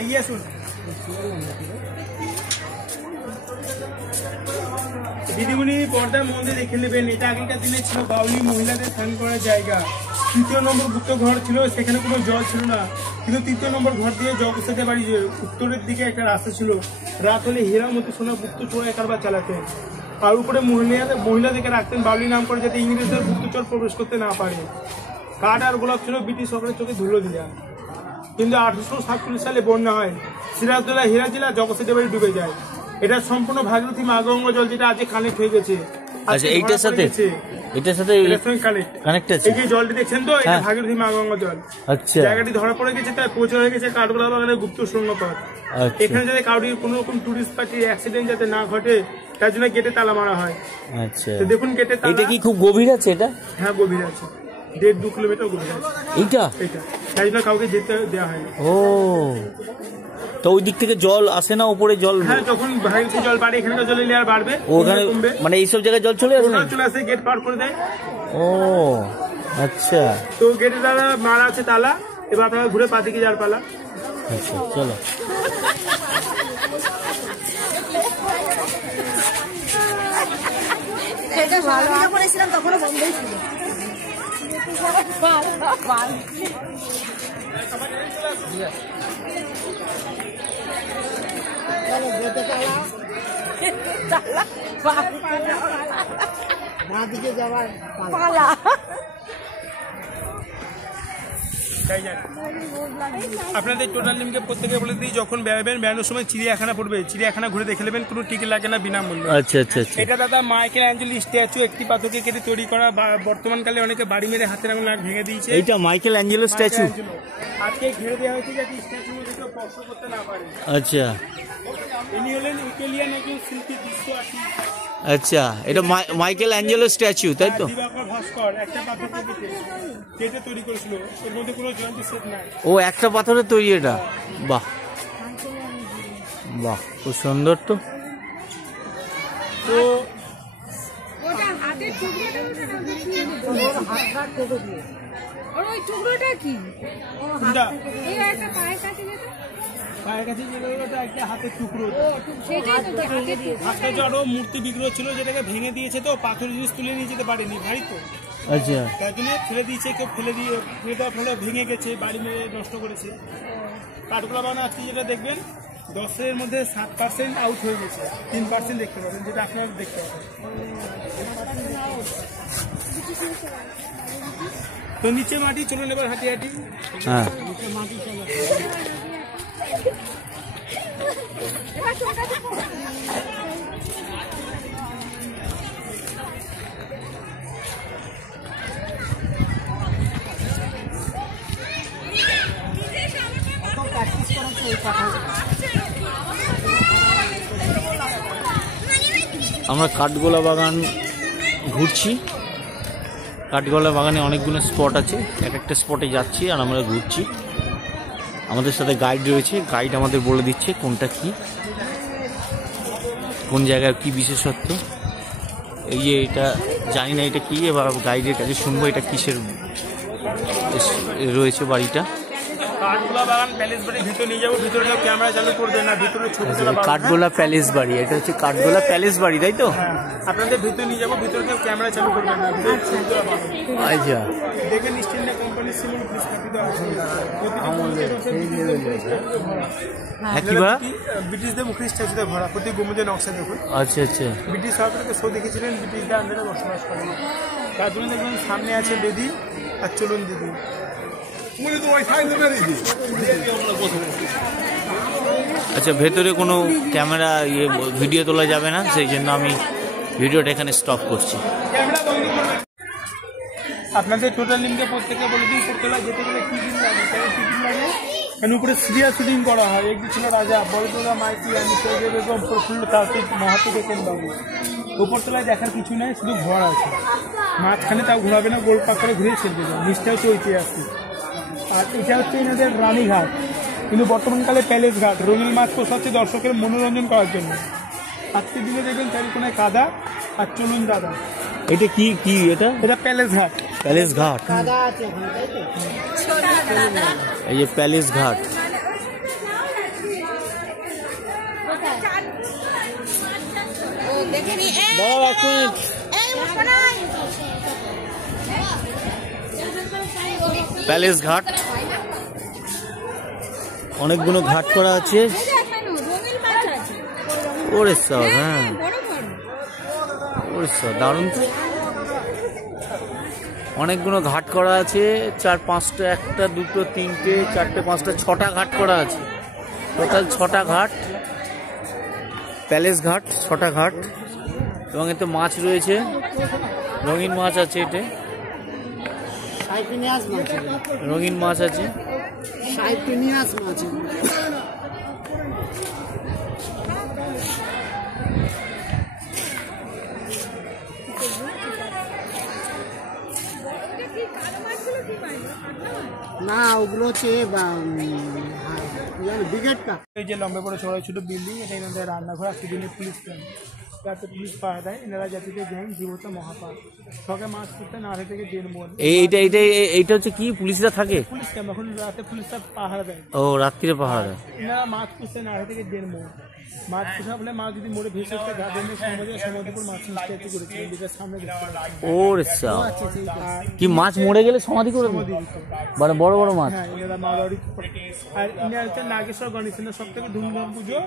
এগিয়ে আসুন। দিদিমণি পর্দার মধ্যে দেখে নেবেন, এটা আগেকার দিনে ছিল বাউলি মহিলাদের স্নান করার জায়গা। ৩য় নম্বর গুপ্ত ঘর ছিল, সেখানে কোনো জল ছিল না, কিন্তু ৩য় নম্বর ঘর দিয়ে জগসাদের বাড়ি উত্তরের দিকে একটা রাস্তা ছিল। রাত হলে হীরা মতো সোনা গুপ্ত চোর কারবার চালাতেন, আর উপরে মহিলাদেরকে রাখতেন বাউলি নাম করে, যাতে ইংরেজদের গুপ্তচর প্রবেশ করতে না পারে। কাঠ আর গোলাপ ছিল ব্রিটিশ সরকারের চোখে ধুলো দেওয়া। কিন্তু 1847 সালে বন্যা হয়, সিরাজদৌল্লা হীরা জেলা জগসাদের বাড়ি ডুবে যায়। এটা সম্পূর্ণ ভাগীরথী মা গঙ্গা জল, যেটা আজকে কানেক্ট হয়ে গেছে। আচ্ছা, এইটার সাথে কানেক্ট আছে। এই যে জলটি দেখছেন তো, এটা ভাগীরথী মা গঙ্গা জল। আচ্ছা, জায়গাটি ধরা পড়ে গেছে, তাই প্রচার হয়ে গেছে কাঠগোলা বাগানের গুপ্ত সুড়ঙ্গপথ। এখানে যাতে কারোর কোনো রকম টুরিস্ট পার্টির অ্যাক্সিডেন্ট যাতে না ঘটে, তার জন্য গেটে তালা মারা হয়। আচ্ছা, তো দেখুন গেটে তালা। এটা কি খুব গভীর আছে? এটা হ্যাঁ, গভীর আছে, 1.5-2 কিলোমিটার গভীর আছে এইটা। তাই জন্য কাউকে যেতে দেওয়া হয়। ও, তো ওই দিক থেকে জল আসে না উপরে? জল, হ্যাঁ, যখন ভাগীরথী জল বাড়ে, এখানকার জলের লেয়ার বাড়বে, ওখানে মানে এইসব জায়গায় জল চলে আসে, চলে আসে, গেট পার করে দেয়। ও আচ্ছা, তো গেটে তালা মারা আছে তালা। এবার আপনারা ঘুরে পা দিকে যাওয়ার পালা। আচ্ছা চলো। করেছিলাম তখনও বন্ধই ছিল। যাওয়ার পালা আপনাদের টোটাল নিমকে প্রত্যেকে বলে দিই, যখন বেড়াবেন বেড়ানোর সময় চিড়িয়াখানা পড়বে, চিড়িয়াখানা ঘুরে দেখে নেবেন, কোনো টিকিট লাগে না, বিনামূল্যে। আচ্ছা আচ্ছা আচ্ছা। এটা দাদা মাইকেল অ্যাঞ্জেলো স্ট্যাচু, একটি পাথরকে কেটে তৈরি করা। বর্তমানকালে অনেকে বাড়ি মেরে হাতের আঙুল নাক ভেঙে দিয়েছে। এইটা মাইকেল অ্যাঞ্জেলো স্ট্যাচু। আজকে ঘিরে দেওয়া হয়েছে যাতে স্ট্যাচুর মধ্যে কেউ স্পর্শ করতে না পারে। আচ্ছা, ইনি হলেন ইটালিয়ান একজন শিল্পী, দৃশ্য আঁকি। আচ্ছা, এটা মাইকেল অ্যাঞ্জেলো স্ট্যাচু, তাই তো? দিবাকর ভাস্কর একটা পাথরকে কেটে তৈরি করেছিল, এর মধ্যে কোনো জয়ন্তী সেট নাই। ও, একটা পাথরের তৈরি এটা? বাহ বাহ, খুব সুন্দর তো। তো ওই টুকরোটা কি? কোনটা? এই একটা পায়ের কাছে যেটা, পায়ের কাছে যেটা একটা হাতের টুকরো। সেটাই তো হাতের ভাস্কর্য আরো মূর্তি বিগ্রহ ছিল, যেটাকে ভেঙে দিয়েছে, তো পাথর জিনিস তুলে নিয়ে যেতে পারেনি, ভারী তো, আচ্ছা, তাই জন্য ফেলে দিয়েছে। কেউ ফেলে দিয়ে ফেলে ভেঙে গেছে, বাড়ি মেরে নষ্ট করেছে। কাঠগোলা বাগানে আজকে যেটা দেখবেন, 10-এর মধ্যে 7% আউট হয়ে গেছে, 3% দেখতে পাবেন, যেটা আপনারা দেখতে পাবেন। তো নিচে মাটি, চলুন এবার হাঁটি হাঁটি। হ্যাঁ, আমরা কাঠগোলা বাগান ঘুরছি। কাঠগোলা বাগানে অনেকগুলো স্পট আছে, এক একটা স্পটে যাচ্ছি আর আমরা ঘুরছি। আমাদের সাথে গাইড রয়েছে, গাইড আমাদের বলে দিচ্ছে কোনটা কি, কোন জায়গায় কি বিশেষত্ব। এই যে এটা জানি না এটা কি, এবার গাইডের কাছে শুনবো এটা কিসের রয়েছে বাড়িটা। কাঠগোলা বাগান প্যালেস বাড়ির ভিতরে নিয়ে যাবো, ভিতরে কেউ ক্যামেরা চালু করবে না, ভিতরে ছবি তোলা বারণ। কাঠগোলা প্যালেস বাড়ি, এটা হচ্ছে কাঠগোলা প্যালেস বাড়ি, তাই তো? হ্যাঁ, আপনাদের ভিতরে নিয়ে যাবো, ভিতরে কেউ ক্যামেরা চালু করবে না, ছবি তোলা বারণ। আচ্ছা, দেখেন ইস্ট ইন্ডিয়া কোম্পানির সিমেন্ট স্থাপিত আছে। ব্রিটিশদের মুখের স্ট্যাচুতে ভরা, প্রতি গম্বুজের নকশা দেখুন। আচ্ছা আচ্ছা, ব্রিটিশ সরকারকে শো দেখেছিলেন, ব্রিটিশদের আন্ডারে বসবাস করেন। তার জন্য দেখবেন সামনে আছে বেদি আর চলুন দিদি। আচ্ছা, ভেতরে কোনো ক্যামেরা ভিডিও তোলা যাবে না, সেই জন্য আমি ভিডিওটা এখানে স্টপ করছি। আপনাদের টোটাল লিঙ্কে প্রত্যেকে বলে দিন, করতে যেতে গেলে টিকিট লাগে, টিকিট লাগে। এর উপরে সিরিয়াল শুটিং করা হয়। একটি ছিল রাজা, বড়দা মাইতি, আমি সৈয়দ বেগম, প্রফুল্ল, কার্তিক, মাহাতো, দেখেন বাবু। উপরতলায় দেখার কিছু নাই, শুধু ঘর আছে, মাঝখানে তাও ঘোরাবে না, গোল পাক করে ঘুরে ছেড়ে যাবে, নিচটাও তো ঐতিহাসিক। আর এটা হচ্ছে এনাদের রানীঘাট, কিন্তু বর্তমানকালে প্যালেস ঘাট। রঙিন মাছ পোষাচ্ছে দর্শকের মনোরঞ্জন করার জন্য। আজকের দিনে দেখবেন চারিকোনায় কাদা আর চলুন দাদা। এটা কি কি এটা? এটা প্যালেস ঘাট। প্যালেস ঘাট, কাদা আছে ওখানে, তাই তো? এই যে প্যালেস ঘাট। দাঁড়াও এক মিনিট। প্যালেস ঘাট, অনেকগুলো ঘাট করা আছে। ওরে সব, হ্যাঁ ওরে সব দারুণ তো। অনেকগুলো ঘাট করা আছে, 4-5টা, 1টা 2টো 3টে 4টে 5টা 6টা ঘাট করা আছে। টোটাল 6টা ঘাট, প্যালেস ঘাট 6টা ঘাট। এবং এতে মাছ রয়েছে, রঙিন মাছ আছে, এতে সাইপ্রিনিয়াস মাছ, রঙিন মাছ আছে। সাইপ্রিনিয়াস মাছ। না, ওগুলো হচ্ছে ব্রিগেড কাপ। এই যে লম্বা বড় ছোট ছোট বিল্ডিং, এটা এনাদের রান্নাঘর। আজকে দিনে পুলিশ ক্যাম্প, রাতে পুলিশ পাহারা দেয়। এনারা জাতিতে গ্যাং জীবতা মহাপাল, সকালে মাছ করতে নাড়ে থেকে দেড় মন। এইটা এইটা এইটা হচ্ছে কি, পুলিশরা থাকে? পুলিশ ক্যাম্প, এখন রাতে পুলিশরা পাহারা দেয়। ও, রাত্রিরে পাহারা দেয়। এনারা মাছ পুষতে নাড়ে থেকে দেড় মন। মাছ পোষা বলে মাছ যদি মরে ভেসে উঠতে গা দিয়ে সমুদ্রপুর মাছ নিশ্চয়ই করেছিলেন, যেটা সামনে দেখতে পাচ্ছেন। ওরে সব, কি মাছ মরে গেলে সমাধি করে দেয়? বড় বড় বড় মাছ। হ্যাঁ, এনারা মাওয়ারি। আর ইনার হচ্ছে নাগেশ্বর গণেশ, সব থেকে ধুমধাম পুজো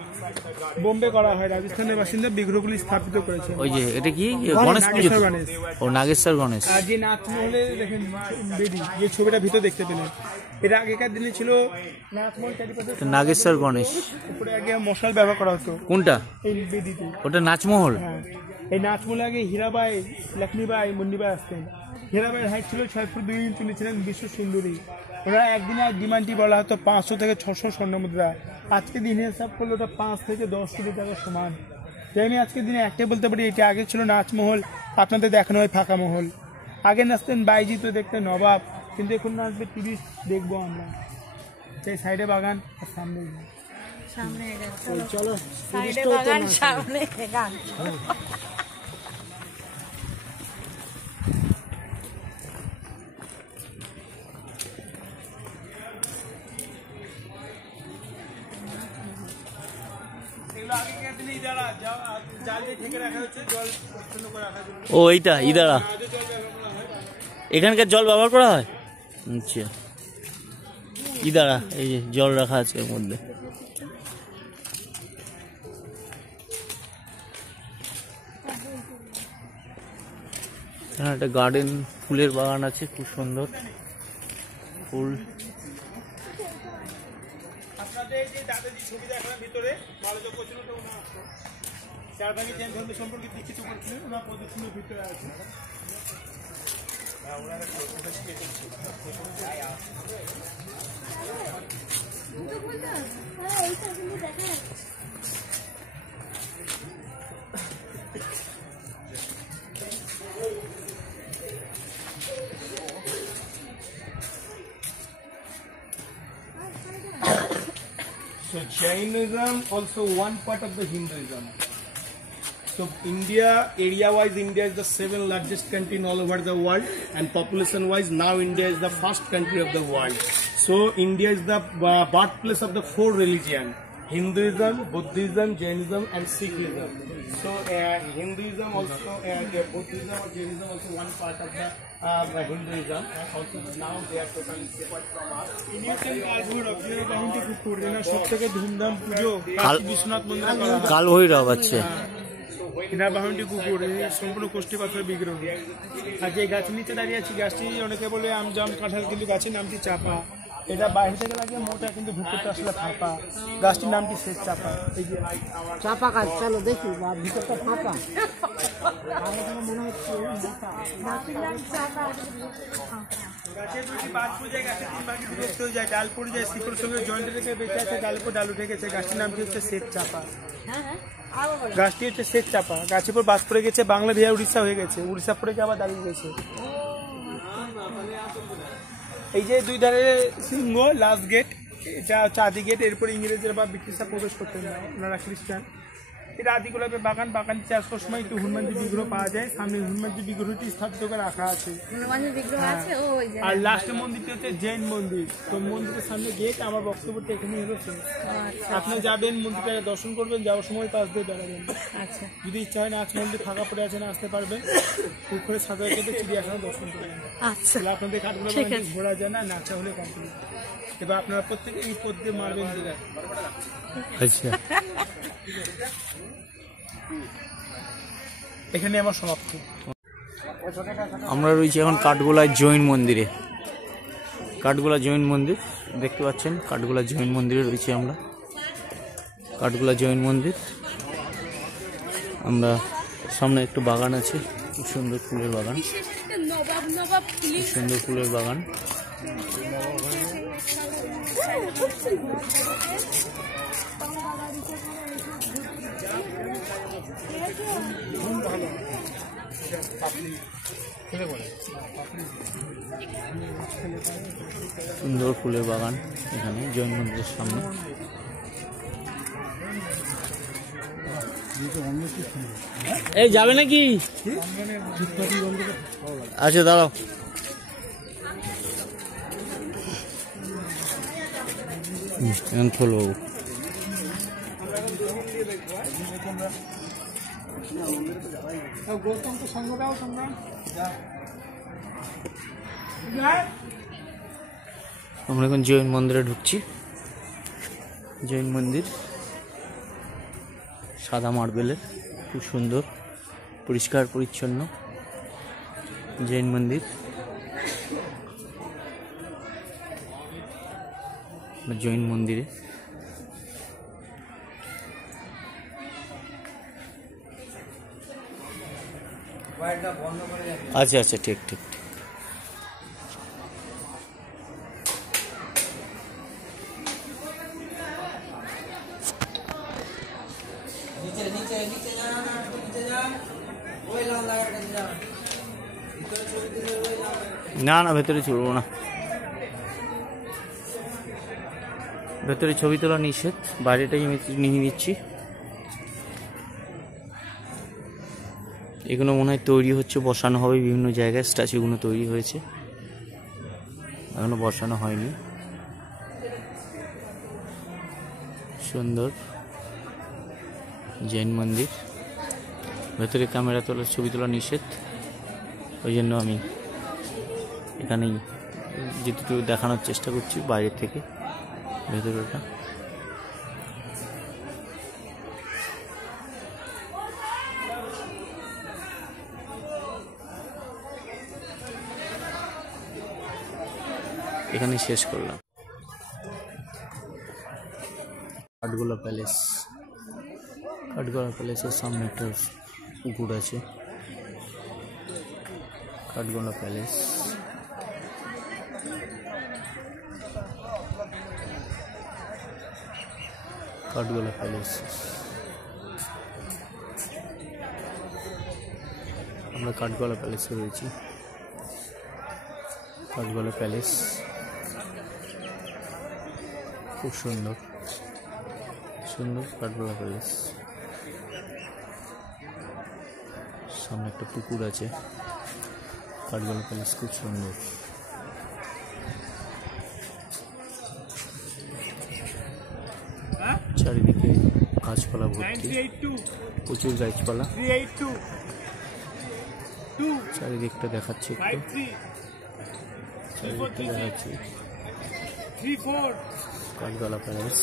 বোম্বে করা হয়। রাজস্থানের বাসিন্দা বিগ্রহগুলি স্থাপিত করেছে। ওই যে এটা কি গণেশ পুজো? নাগেশ্বর গণেশ। ও, নাগেশ্বর গণেশ। আর যে নাচমহলে দেখেন বেদি, যে ছবিটা ভিতরে দেখতে পেলেন, এটা আগেকার দিনে ছিল নাচমহল চারিপাশে নাগেশ্বর গণেশ। উপরে আগে মশাল ব্যবহার করা হতো কোনটা? এই বেদিতে। ওটা নাচমহল। হ্যাঁ, এই নাচমহলে আগে হীরাবাই, লক্ষ্মীবাই, মুন্ডিবাই আসতেন। হীরাবাইয়ের হাইট ছিল 6 ফুট 2 ইঞ্চ, তিনি ছিলেন বিশ্ব সুন্দরী। ওরা একদিনে ডিমান্ডটি বলা হতো 500 থেকে 600 স্বর্ণ মুদ্রা। আজকে দিনে হিসাব করলে ওটা 5 থেকে 10 কোটি টাকার সমান। তাই আমি আজকের দিনে একটাই বলতে পারি, এটা আগে ছিল নাচমহল, আপনাদের দেখানো হয় ফাঁকা মহল। আগে নাচতেন বাইজি, তো দেখতেন নবাব, কিন্তু এখন নাচবে টুরিস্ট, দেখবো আমরা। সেই সাইডে বাগান আর সামনে চলো, সাইডে বাগান, সামনে গান। ও, এইটা ইদারা, এখানকার জল ব্যবহার করা হয়। আচ্ছা, ইদারা, এই যে জল রাখা আছে এর মধ্যে। এখানে একটা গার্ডেন, ফুলের বাগান আছে, খুব সুন্দর ফুল। আপনাদের যে দাদাজি ছবি দেখালাম ভিতরে, মালজা প্রচলিত ওনার চারভাগি জৈন ধর্ম সম্পর্কে লিখিত করেছিলেন, ওনার প্রদর্শনীর ভিতরে আছে। So Jainism also one part of the Hinduism. So India, area-wise, India is the 7th largest country in all over the world, and population-wise, now India is the first country of the world. So India is the birthplace of the 4 religions: Hinduism, Buddhism, Jainism, and Sikhism. So Hinduism also, Buddhism or Jainism also one part of the Hinduism, and also now they are totally separate from us. সবথেকে ধুমধাম পুজো বিশ্বনাথ মন্দিরে করা হয়। কাল ভৈরব আছে। এনার বাহনটি কুকুর, সম্পূর্ণ কোষ্ঠী পাথরের বিগ্রহ। আর যে গাছের নিচে দাঁড়িয়ে আছি, গাছটি অনেকে বলে আমজাম কাঁঠাল, কিন্তু গাছের নামটি চাপা। এটা বাইরে থেকে লাগে মোটা, কিন্তু ভিতরটা আসলে ফাঁপা। গাছটির নামটি শ্বেত চাপা। এই যে চাপা গাছ, চলো দেখি ভিতরটা ফাঁপা। মনে হচ্ছে গাছের দুটি পাত পড়ে যায়, গাছের 3 ভাগে বিভক্ত হয়ে যায়, ডাল পড়ে যায়, শিকড়ের সঙ্গে জয়েন্ট রেখে বেঁচে আছে, ডালের পর ডাল উঠে গেছে। গাছটির নামটি হচ্ছে শ্বেত চাপা। গাছটি হচ্ছে শেখ চাপা, গাছের উপর বাজ পড়ে গেছে, বাংলা বিহার উড়িষ্যা হয়ে গেছে, উড়িষ্যা পড়ে গিয়ে আবার দাঁড়িয়ে গেছে। এই যে দুই ধারে সিংহ, লাস্ট গেট, এটা হচ্ছে আদি গেট। এরপরে ইংরেজরা বা ব্রিটিশরা প্রবেশ করতেন না, ওনারা খ্রিস্টান। এটা আদি গোলাপের বাগান। বাগান চাষ করার সময় একটু হনুমানজি বিগ্রহ পাওয়া যায়, সামনে হনুমানজি বিগ্রহটি স্থাপিত করে রাখা আছে। আর লাস্টের মন্দিরটি হচ্ছে জৈন মন্দির। তো মন্দিরের সামনে গেট। আমার বক্তব্যটা এখানে হলো শেষ। আপনি যাবেন, মন্দিরটাকে দর্শন করবেন, যাওয়ার সময় পাশ দিয়ে বেড়াবেন। যদি ইচ্ছা হয় নাচ মন্দির ফাঁকা পড়ে আছে, না আসতে পারবেন, পুকুরে সাঁতার কেটে চিড়িয়াখানা দর্শন করবেন। তাহলে আপনাদের কাঠগুলো ঘোরা যায় না, নাচা হলে কমপ্লিট। এবার আপনারা প্রত্যেকে এই পথ দিয়ে মারবেন দিঘায়। আচ্ছা, এখানে আমার সমাপ্তি। আমরা রয়েছি এখন কাঠগোলা জৈন মন্দিরে। কাঠগোলা জৈন মন্দির দেখতে পাচ্ছেন, কাঠগোলা জৈন মন্দিরে রয়েছি আমরা। কাঠগোলা জৈন মন্দির। আমরা সামনে একটু বাগান আছে, খুব সুন্দর ফুলের বাগান, সুন্দর ফুলের বাগান। সুন্দর ফুলের বাগান এখানে জৈন মন্দিরের সামনে। এই যাবে নাকি? আচ্ছা দাঁড়াও। থলো আমরা এখন জৈন মন্দিরে ঢুকছি। জৈন মন্দির সাদা মার্বেলের, খুব সুন্দর, পরিষ্কার পরিচ্ছন্ন জৈন মন্দির। জৈন মন্দিরে আচ্ছা আচ্ছা, ঠিক ঠিক। না না, ভেতরে চলবো না, ভেতরে ছবি তোলা নিষেধ, বাইরেটাই আমি নিয়ে নিচ্ছি। এগুলো মনে হয় তৈরি হচ্ছে, বসানো হবে বিভিন্ন জায়গায়। স্ট্যাচুগুলো তৈরি হয়েছে, এখনো বসানো হয়নি। সুন্দর জৈন মন্দির। ভেতরে ক্যামেরা তোলা, ছবি তোলা নিষেধ, ওই জন্য আমি এখানেই যেটুকু দেখানোর চেষ্টা করছি বাইরে থেকে ভেতরটা। এখানে শেষ করলাম। কাঠগোলা প্যালেস। কাঠগোলা প্যালেসের সামনে একটা পুকুর আছে। কাঠগোলা প্যালেস। কাঠগোলা প্যালেস। আমরা কাঠগোলা প্যালেসে রয়েছি। কাঠগোলা প্যালেস খুব সুন্দর, সুন্দর কাঠগোলা প্যালেস। সামনে একটা পুকুর আছে। কাঠগোলা প্যালেস খুব সুন্দর। চারিদিকে গাছপালা ভর্তি, প্রচুর গাছপালা। চারিদিকটা দেখাচ্ছি একটু, চারিদিকটা দেখাচ্ছি। কাঠগোলা প্যালেস।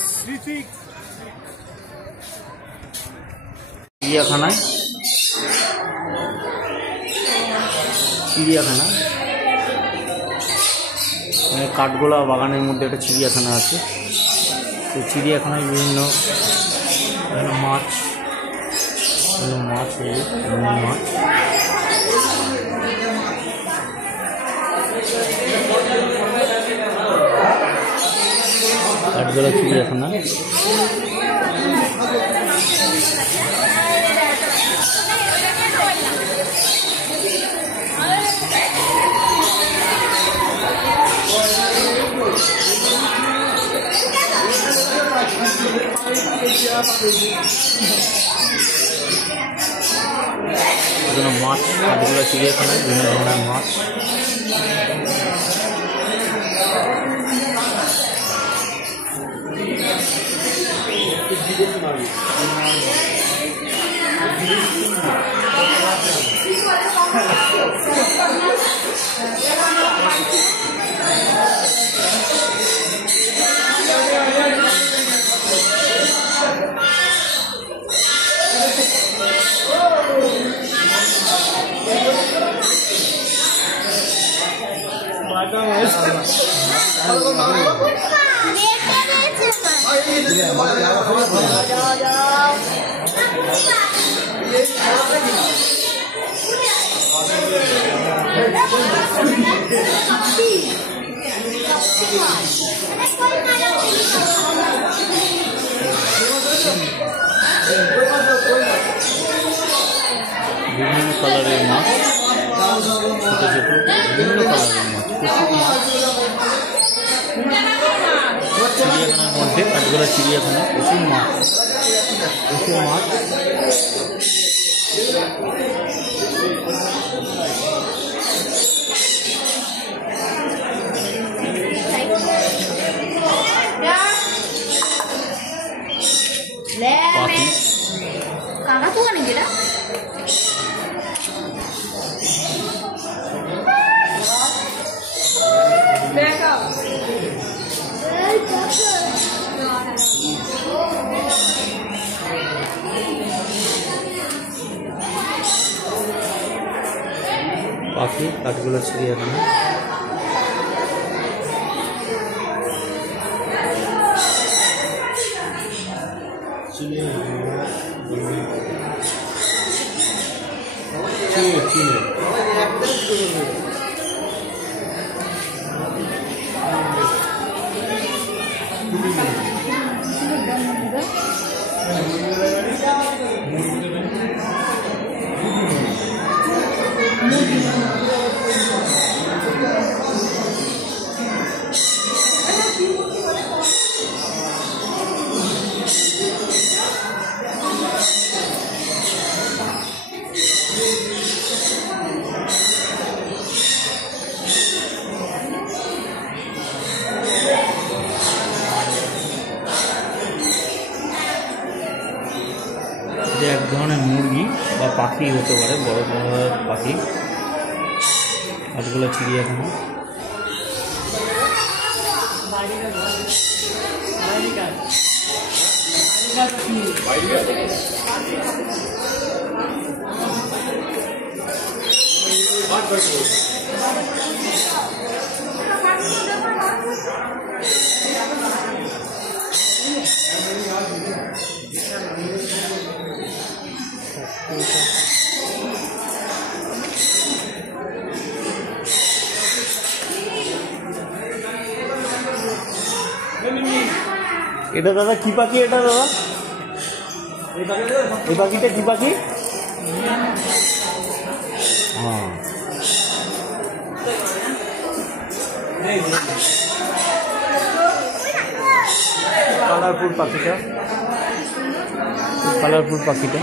চিড়িয়াখানায়, চিড়িয়াখানা মানে কাঠগোলা বাগানের মধ্যে একটা চিড়িয়াখানা আছে। তো চিড়িয়াখানায় বিভিন্ন মাছ, মাছ মাছ। কাঠগোলা চিড়িয়াখানা। এখানে মাছ, কাঠগোলা চিড়িয়াখানায় বিভিন্ন ধরনের মাছ। বিভিন্ন কালারের মাছ, ছোট ছোট বিভিন্ন কালারের মাছ, প্রচুর মাছ। চিড়িয়াখানার মধ্যে কাঠগোলা চিড়িয়াখানা, প্রচুর মাছ, প্রচুর মাছ। পাখি, কাকাতুয়া নাকি এটা? পাখি, কাঠগোলা চিড়িয়াখানা। এটা এক ধরনের মুরগি বা পাখি হতে পারে, বড় বড় পাখি। কাঠগোলা চিড়িয়াখানা। এটা দাদা কি পাখি? এটা দাদা এই পাখিটা কি পাখি? হ্যাঁ, কালারফুল পাখিটা, কালারফুল পাখিটা।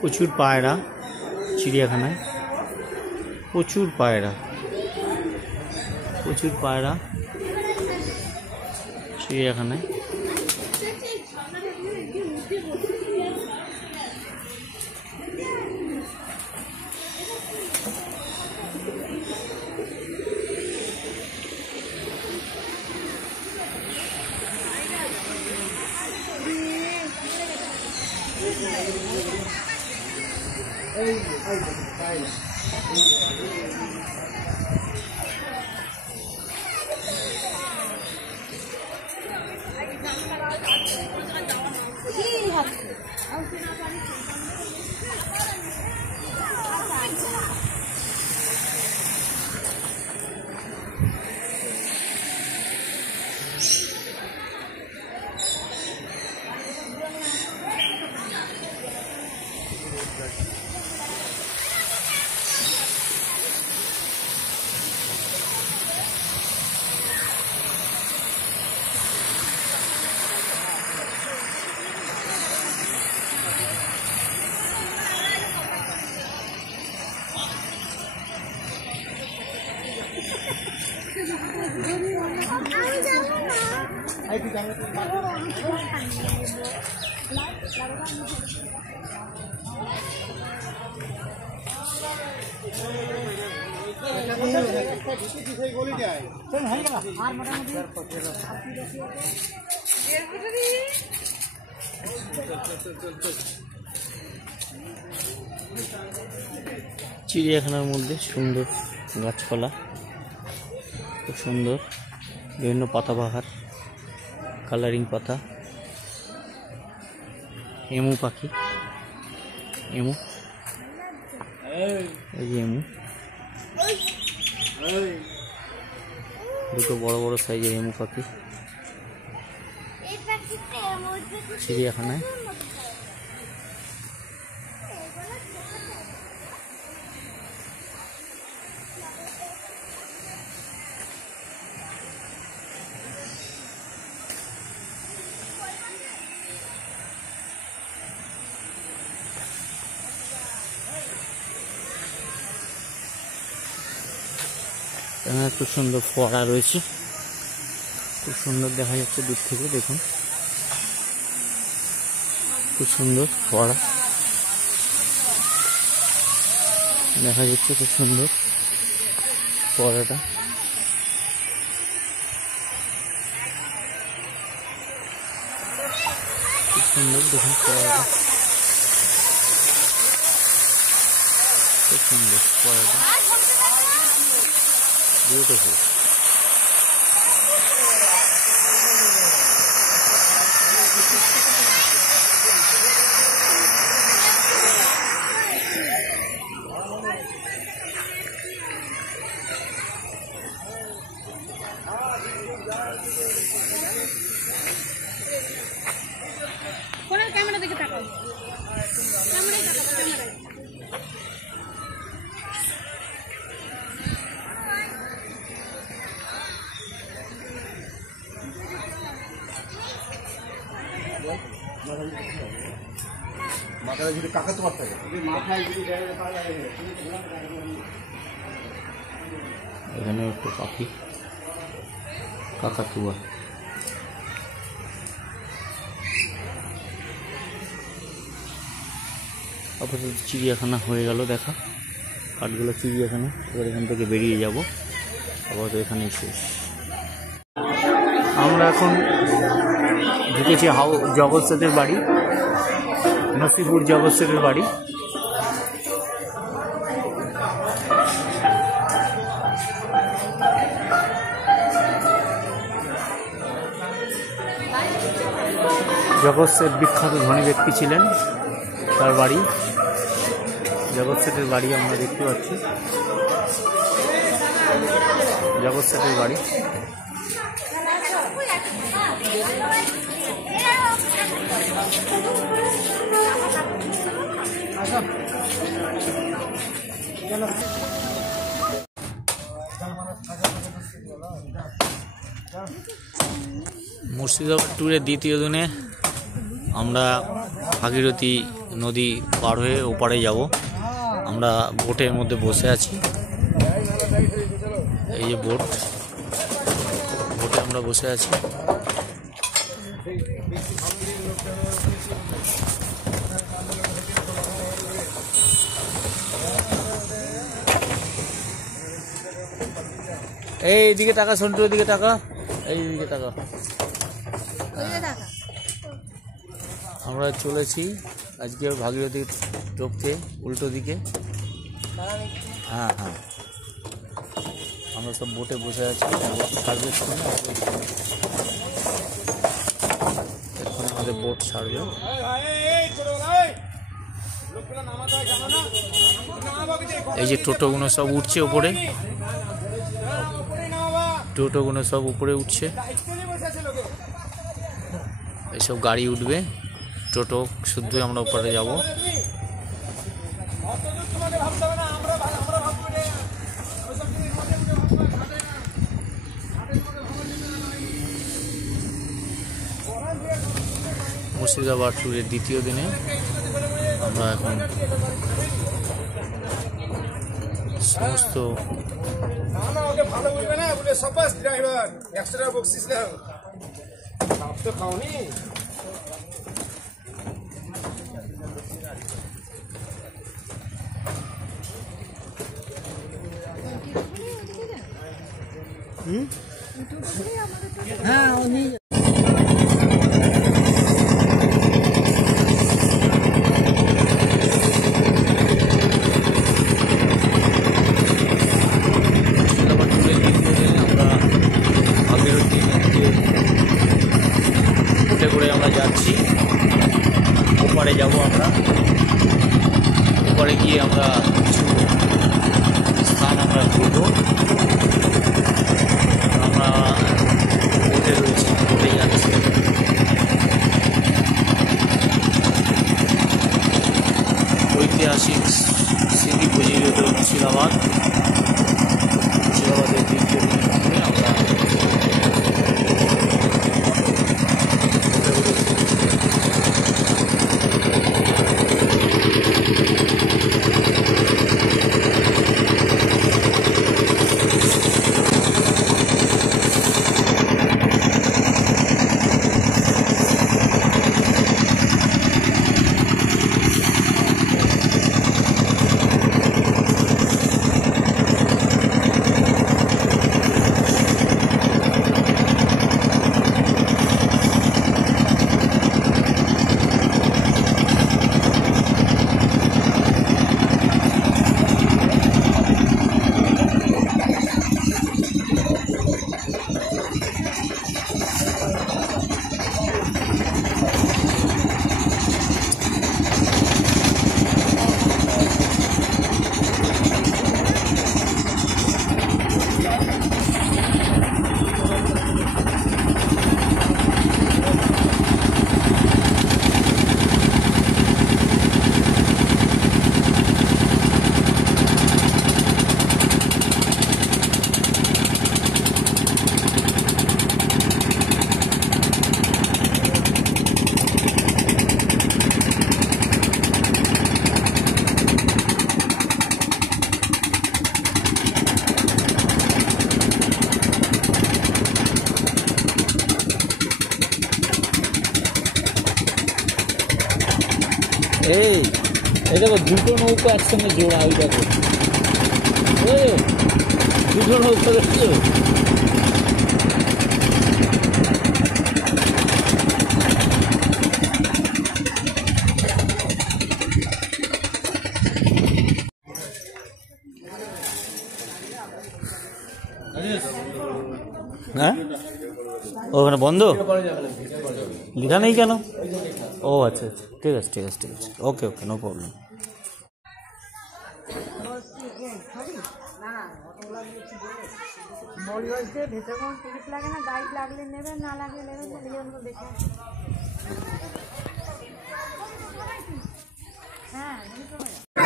প্রচুর পায়রা চিড়িয়াখানায়, প্রচুর পায়রা চিড়িয়াখানায়। চিড়িয়াখানার মধ্যে সুন্দর গাছপালা, খুব সুন্দর বিভিন্ন পাতাবাহার, কালারিং পাতা, এমু পাখি, এমু, এই যে এমু, দুটো বড় বড় সাইজের এমু পাখি চিড়িয়াখানায়। এখানে খুব সুন্দর ফোয়ারা রয়েছে, খুব সুন্দর দেখা যাচ্ছে দূর থেকে, দেখুন খুব সুন্দর ফোয়ারা দেখা যাচ্ছে, খুব সুন্দর ফোয়ারাটা। খুব সুন্দর দেখুন ফোয়ারাটা, খুব সুন্দর ফোয়ারাটা, বিউটিফুল। ক্যামেরা দিকে তাকাও, ক্যামেরায় তাকাও, ক্যামেরায়। মাথায় যদি কাকা তোমার থাকে, মাথায় যদি এখানে একটু পাখি কাকাতুয়া। আপাতত চিড়িয়াখানা হয়ে গেল দেখা, কাঠগুলো চিড়িয়াখানা। এবার এখান থেকে বেরিয়ে যাব, আপাতত এখানেই শেষ। আমরা এখন ঢুকেছি জগৎ সেটের বাড়ি, নসিপুর জগৎ সেটের বাড়ি। জগৎ সেট বিখ্যাত ধনী ব্যক্তি ছিলেন, তার বাড়ি জগৎ সেটের বাড়ি আমরা দেখতে পাচ্ছি, জগৎ সেটের বাড়ি। মুর্শিদাবাদ ট্যুরের দ্বিতীয় দিনে আমরা ভাগীরথী নদী পার হয়ে ওপারে যাব। আমরা বোটের মধ্যে বসে আছি, এই যে বোটে আমরা বসে আছি। এইদিকে টাকা, সন্টুর দিকে টাকা, এইদিকে টাকা। আমরা চলেছি আজকে ভাগীরথী ঢুকতে উল্টো দিকে। হ্যাঁ হ্যাঁ, আমরা সব বোটে বসে আছি। এখন আমাদের বোট ছাড়বে। এই যে টোটোগুলো সব উঠছে উপরে, টোটোগুলো সব উপরে উঠছে, এইসব গাড়ি উঠবে, টোটো শুদ্ধই আমরা উপরে যাব। মুর্শিদাবাদ ট্যুরের দ্বিতীয় দিনে আমরা এখন সমস্ত হ্যাঁ উনি যাচ্ছি। ওপারে যাব আমরা, ওপারে গিয়ে আমরা কিছু স্থান আমরা ঘুরবো। আমরা বোটে রয়েছি, বোটে যাচ্ছি। ঐতিহাসিক স্মৃতি পুঁজিগত মুর্শিদাবাদ, মুর্শিদাবাদের দ্বিতীয় দিন আমরা এই দেখো দুটো নৌকা একসঙ্গে জোড়া, ওই দেখো দুটো নৌকা দেখছো? হ্যাঁ ওখানে বন্ধ লেখা নেই কেন? ও আচ্ছা আচ্ছা, ঠিক আছে ঠিক আছে ঠিক আছে, ওকে ওকে, নো প্রবলেম।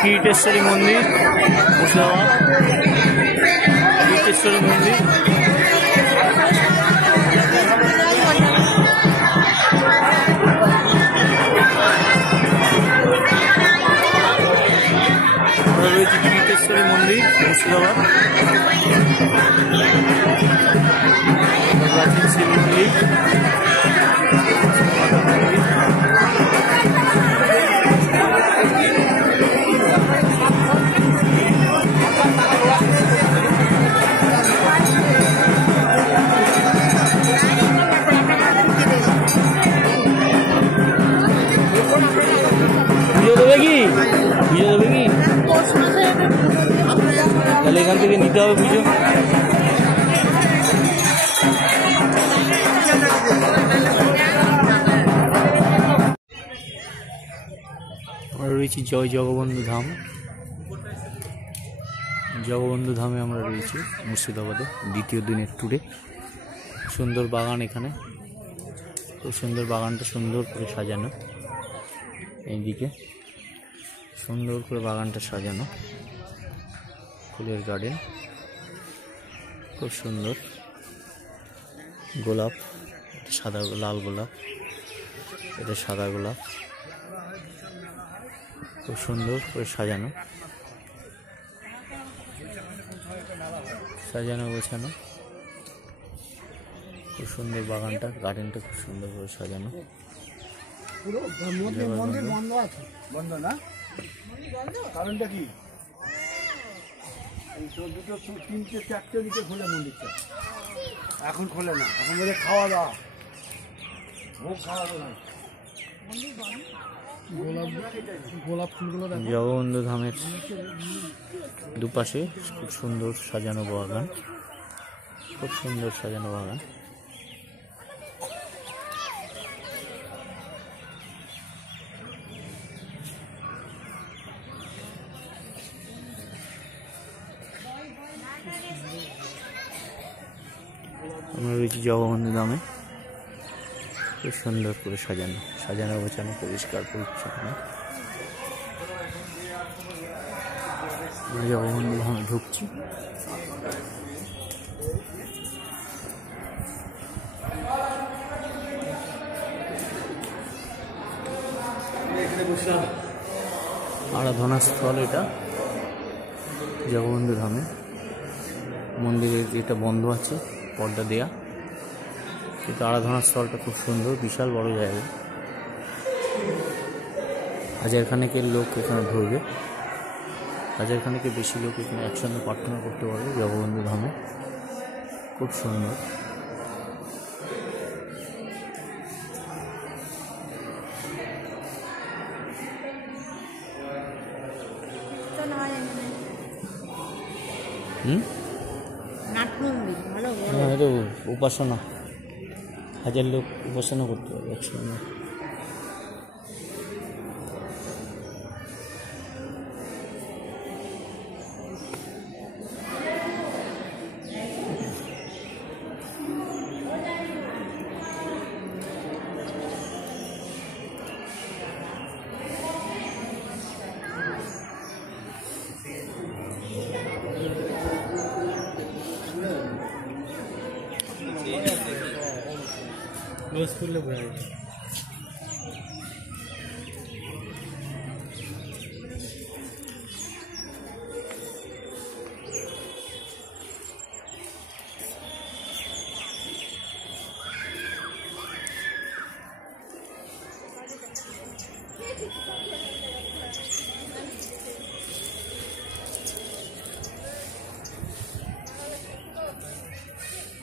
কীর্তেশ্বরী মন্দির, মুর্শিদাবাদ। কীর্তেশ্বরী মন্দির, রয়েছে কীর্তেশ্বরী মন্দির, মুর্শিদাবাদ। প্রাচীন শিব মন্দির, পুজো দেবে কি? পুজো দেবে কি? তাহলে এখান থেকে নিতে হবে পুজো। আমরা রয়েছি জয় জগবন্ধু ধাম। জগবন্ধু ধামে আমরা রয়েছি মুর্শিদাবাদে দ্বিতীয় দিনের ট্যুরে। সুন্দর বাগান এখানে, খুব সুন্দর বাগানটা, সুন্দর করে সাজানো। এইদিকে সুন্দর করে বাগানটা সাজানো, ফুলের গার্ডেন, খুব সুন্দর। গোলাপ, সাদা লাল গোলাপ, এটা সাদা গোলাপ, খুব সুন্দর করে সাজানো, সাজানো গোছানো, খুব সুন্দর বাগানটা, গার্ডেনটা খুব সুন্দর করে সাজানো। মন্দির বন্ধ আছে, বন্ধ না? কারণটা কি? দুটো তিনটে চারটে দিকে খোলে মন্দিরটা, এখন খোলে না, এখন বলে খাওয়া দাওয়া, ভোগ খাওয়াবো না। গোলাপ ফুলগুলো জগবন্ধু ধামের দুপাশে খুব সুন্দর সাজানো বাগান, খুব সুন্দর সাজানো বাগান। আমরা রয়েছি জগবন্ধু ধামে, খুব সুন্দর করে সাজানো, সাজানো গোছানো, পরিষ্কার পরিচ্ছন্ন। জগবন্ধু ধামে ঢুকছি। আরাধনা স্থল এটা জগবন্ধু ধামে। মন্দিরের এটা বন্ধ আছে, পর্দা দেয়া, কিন্তু আরাধনা স্থলটা খুব সুন্দর, বিশাল বড় জায়গা। হাজারখানেকের লোক এখানে ঢুকবে, হাজারখানেকের বেশি লোক এখানে একসঙ্গে প্রার্থনা করতে পারবে জগবন্ধু ধামে, খুব সুন্দর। হ্যাঁ, এটা উপাসনা, হাজার লোক উপাসনা করতে পারবে একসঙ্গে। ক্লোজ করলে বোঝা যাবে।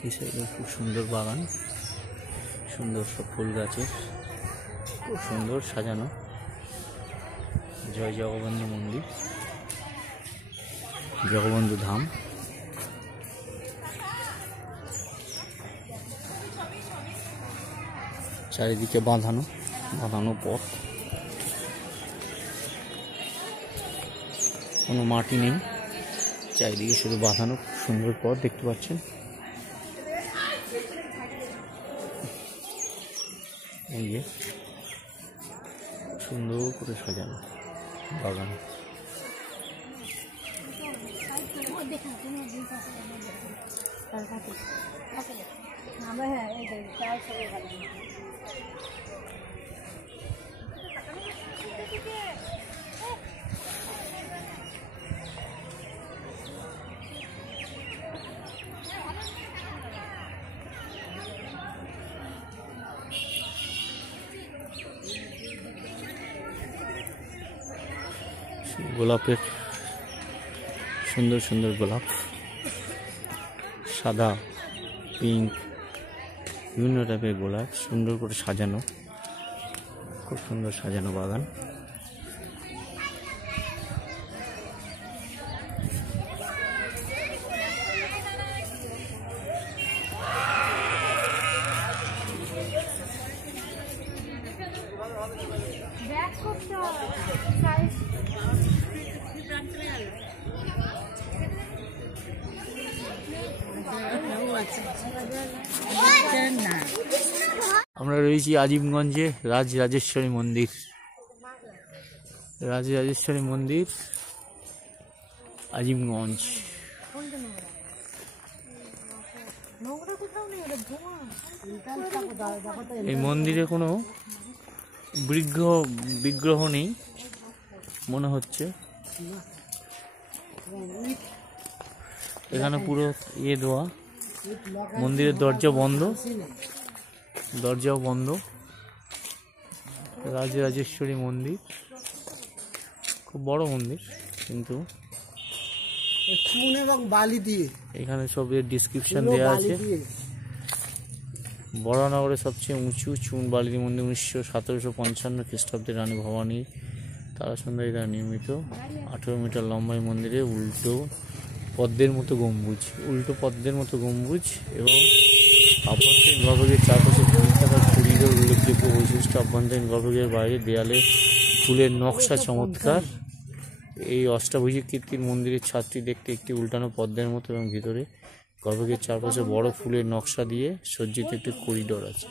এই সাইডে খুব সুন্দর বাগান, সুন্দর সব ফুল গাছের, খুব সুন্দর সাজানো। জয় জগবন্ধু মন্দির, জগবন্ধু ধাম। চারিদিকে বাঁধানো পথ, কোনো মাটি নেই, চারিদিকে শুধু বাঁধানো সুন্দর পথ দেখতে পাচ্ছেন। এই যে সুন্দর করে সাজানো বাগান। গোলাপের সুন্দর সুন্দর গোলাপ, সাদা, পিঙ্ক, বিভিন্ন টাইপের গোলাপ সুন্দর করে সাজানো, খুব সুন্দর সাজানো বাগান। আমরা রয়েছি আজিমগঞ্জে রাজরাজেশ্বরী মন্দির। রাজরাজেশ্বরী মন্দির, আজিমগঞ্জ। এই মন্দিরে কোনো বিগ্রহ নেই মনে হচ্ছে, এখানে পুরো দেওয়া। মন্দিরের দরজাও বন্ধ। রাজরাজেশ্বরী মন্দির খুব বড় মন্দির, কিন্তু চুন এবং বালি দিয়ে এখানে সব ডিসক্রিপশন দেওয়া আছে। বরানগরের সবচেয়ে উঁচু চুন বালি মন্দির 1755 খ্রিস্টাব্দে রানী ভবানীর তারাসুন্দরী দ্বারা নির্মিত। 18 মিটার লম্বা এই মন্দিরে উল্টো পদ্মের মতো গম্বুজ এবং অভ্যন্তরীণ গর্ভগৃহের চারপাশে বৃত্তাকার করিডোর উল্লেখযোগ্য বৈশিষ্ট্য। অভ্যন্তরীণ গর্ভগৃহের বাইরে দেয়ালে ফুলের নকশা চমৎকার। এই অষ্টাভুজী কীর্তির মন্দিরের ছাদটি দেখতে একটি উল্টানো পদ্মের মতো এবং ভিতরে গর্ভগৃহের চারপাশে বড় ফুলের নকশা দিয়ে সজ্জিত একটি করিডোর আছে।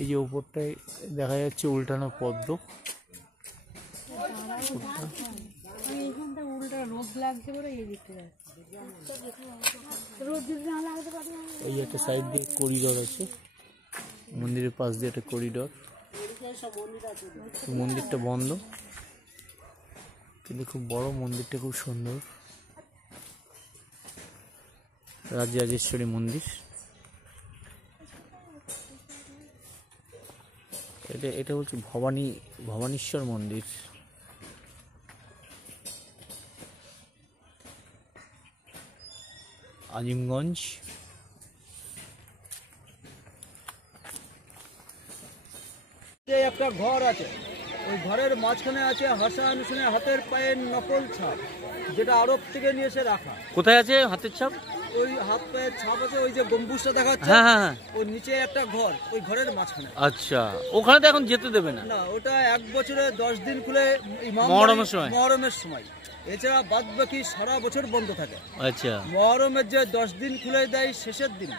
এই যে উপরটায় দেখা যাচ্ছে উল্টানো পদ্ম। এই একটা সাইড দিয়ে করিডোর আছে, মন্দিরের পাশ দিয়ে একটা করিডোর। মন্দিরটা বন্ধ, কিন্তু খুব বড় মন্দিরটা, খুব সুন্দর। রাজরাজেশ্বরী মন্দির, এটা হচ্ছে ভবানীশ্বর মন্দির। আজিমগঞ্জ। একটা ঘর আছে, ওই ঘরের মাঝখানে আছে হাসান হুসেনের হাতের পায়ের নকল ছাপ, যেটা আরব থেকে নিয়ে এসে রাখা। কোথায় আছে হাতের ছাপ? ওই হাত পায়ের ছাপ আছে, ওই যে গম্বুজটা দেখাচ্ছে, হ্যাঁ, ওর নিচে একটা ঘর, ওই ঘরের মাঝখানে। আচ্ছা, ওখানে তো এখন যেতে দেবে না। না, ওটা 1 বছরে 10 দিন খুলে মহরমের সময়, এছাড়া বাদ বাকি সারা বছর বন্ধ থাকে। আচ্ছা, মহরমের যে 10 দিন খুলে দেয় শেষের দিন,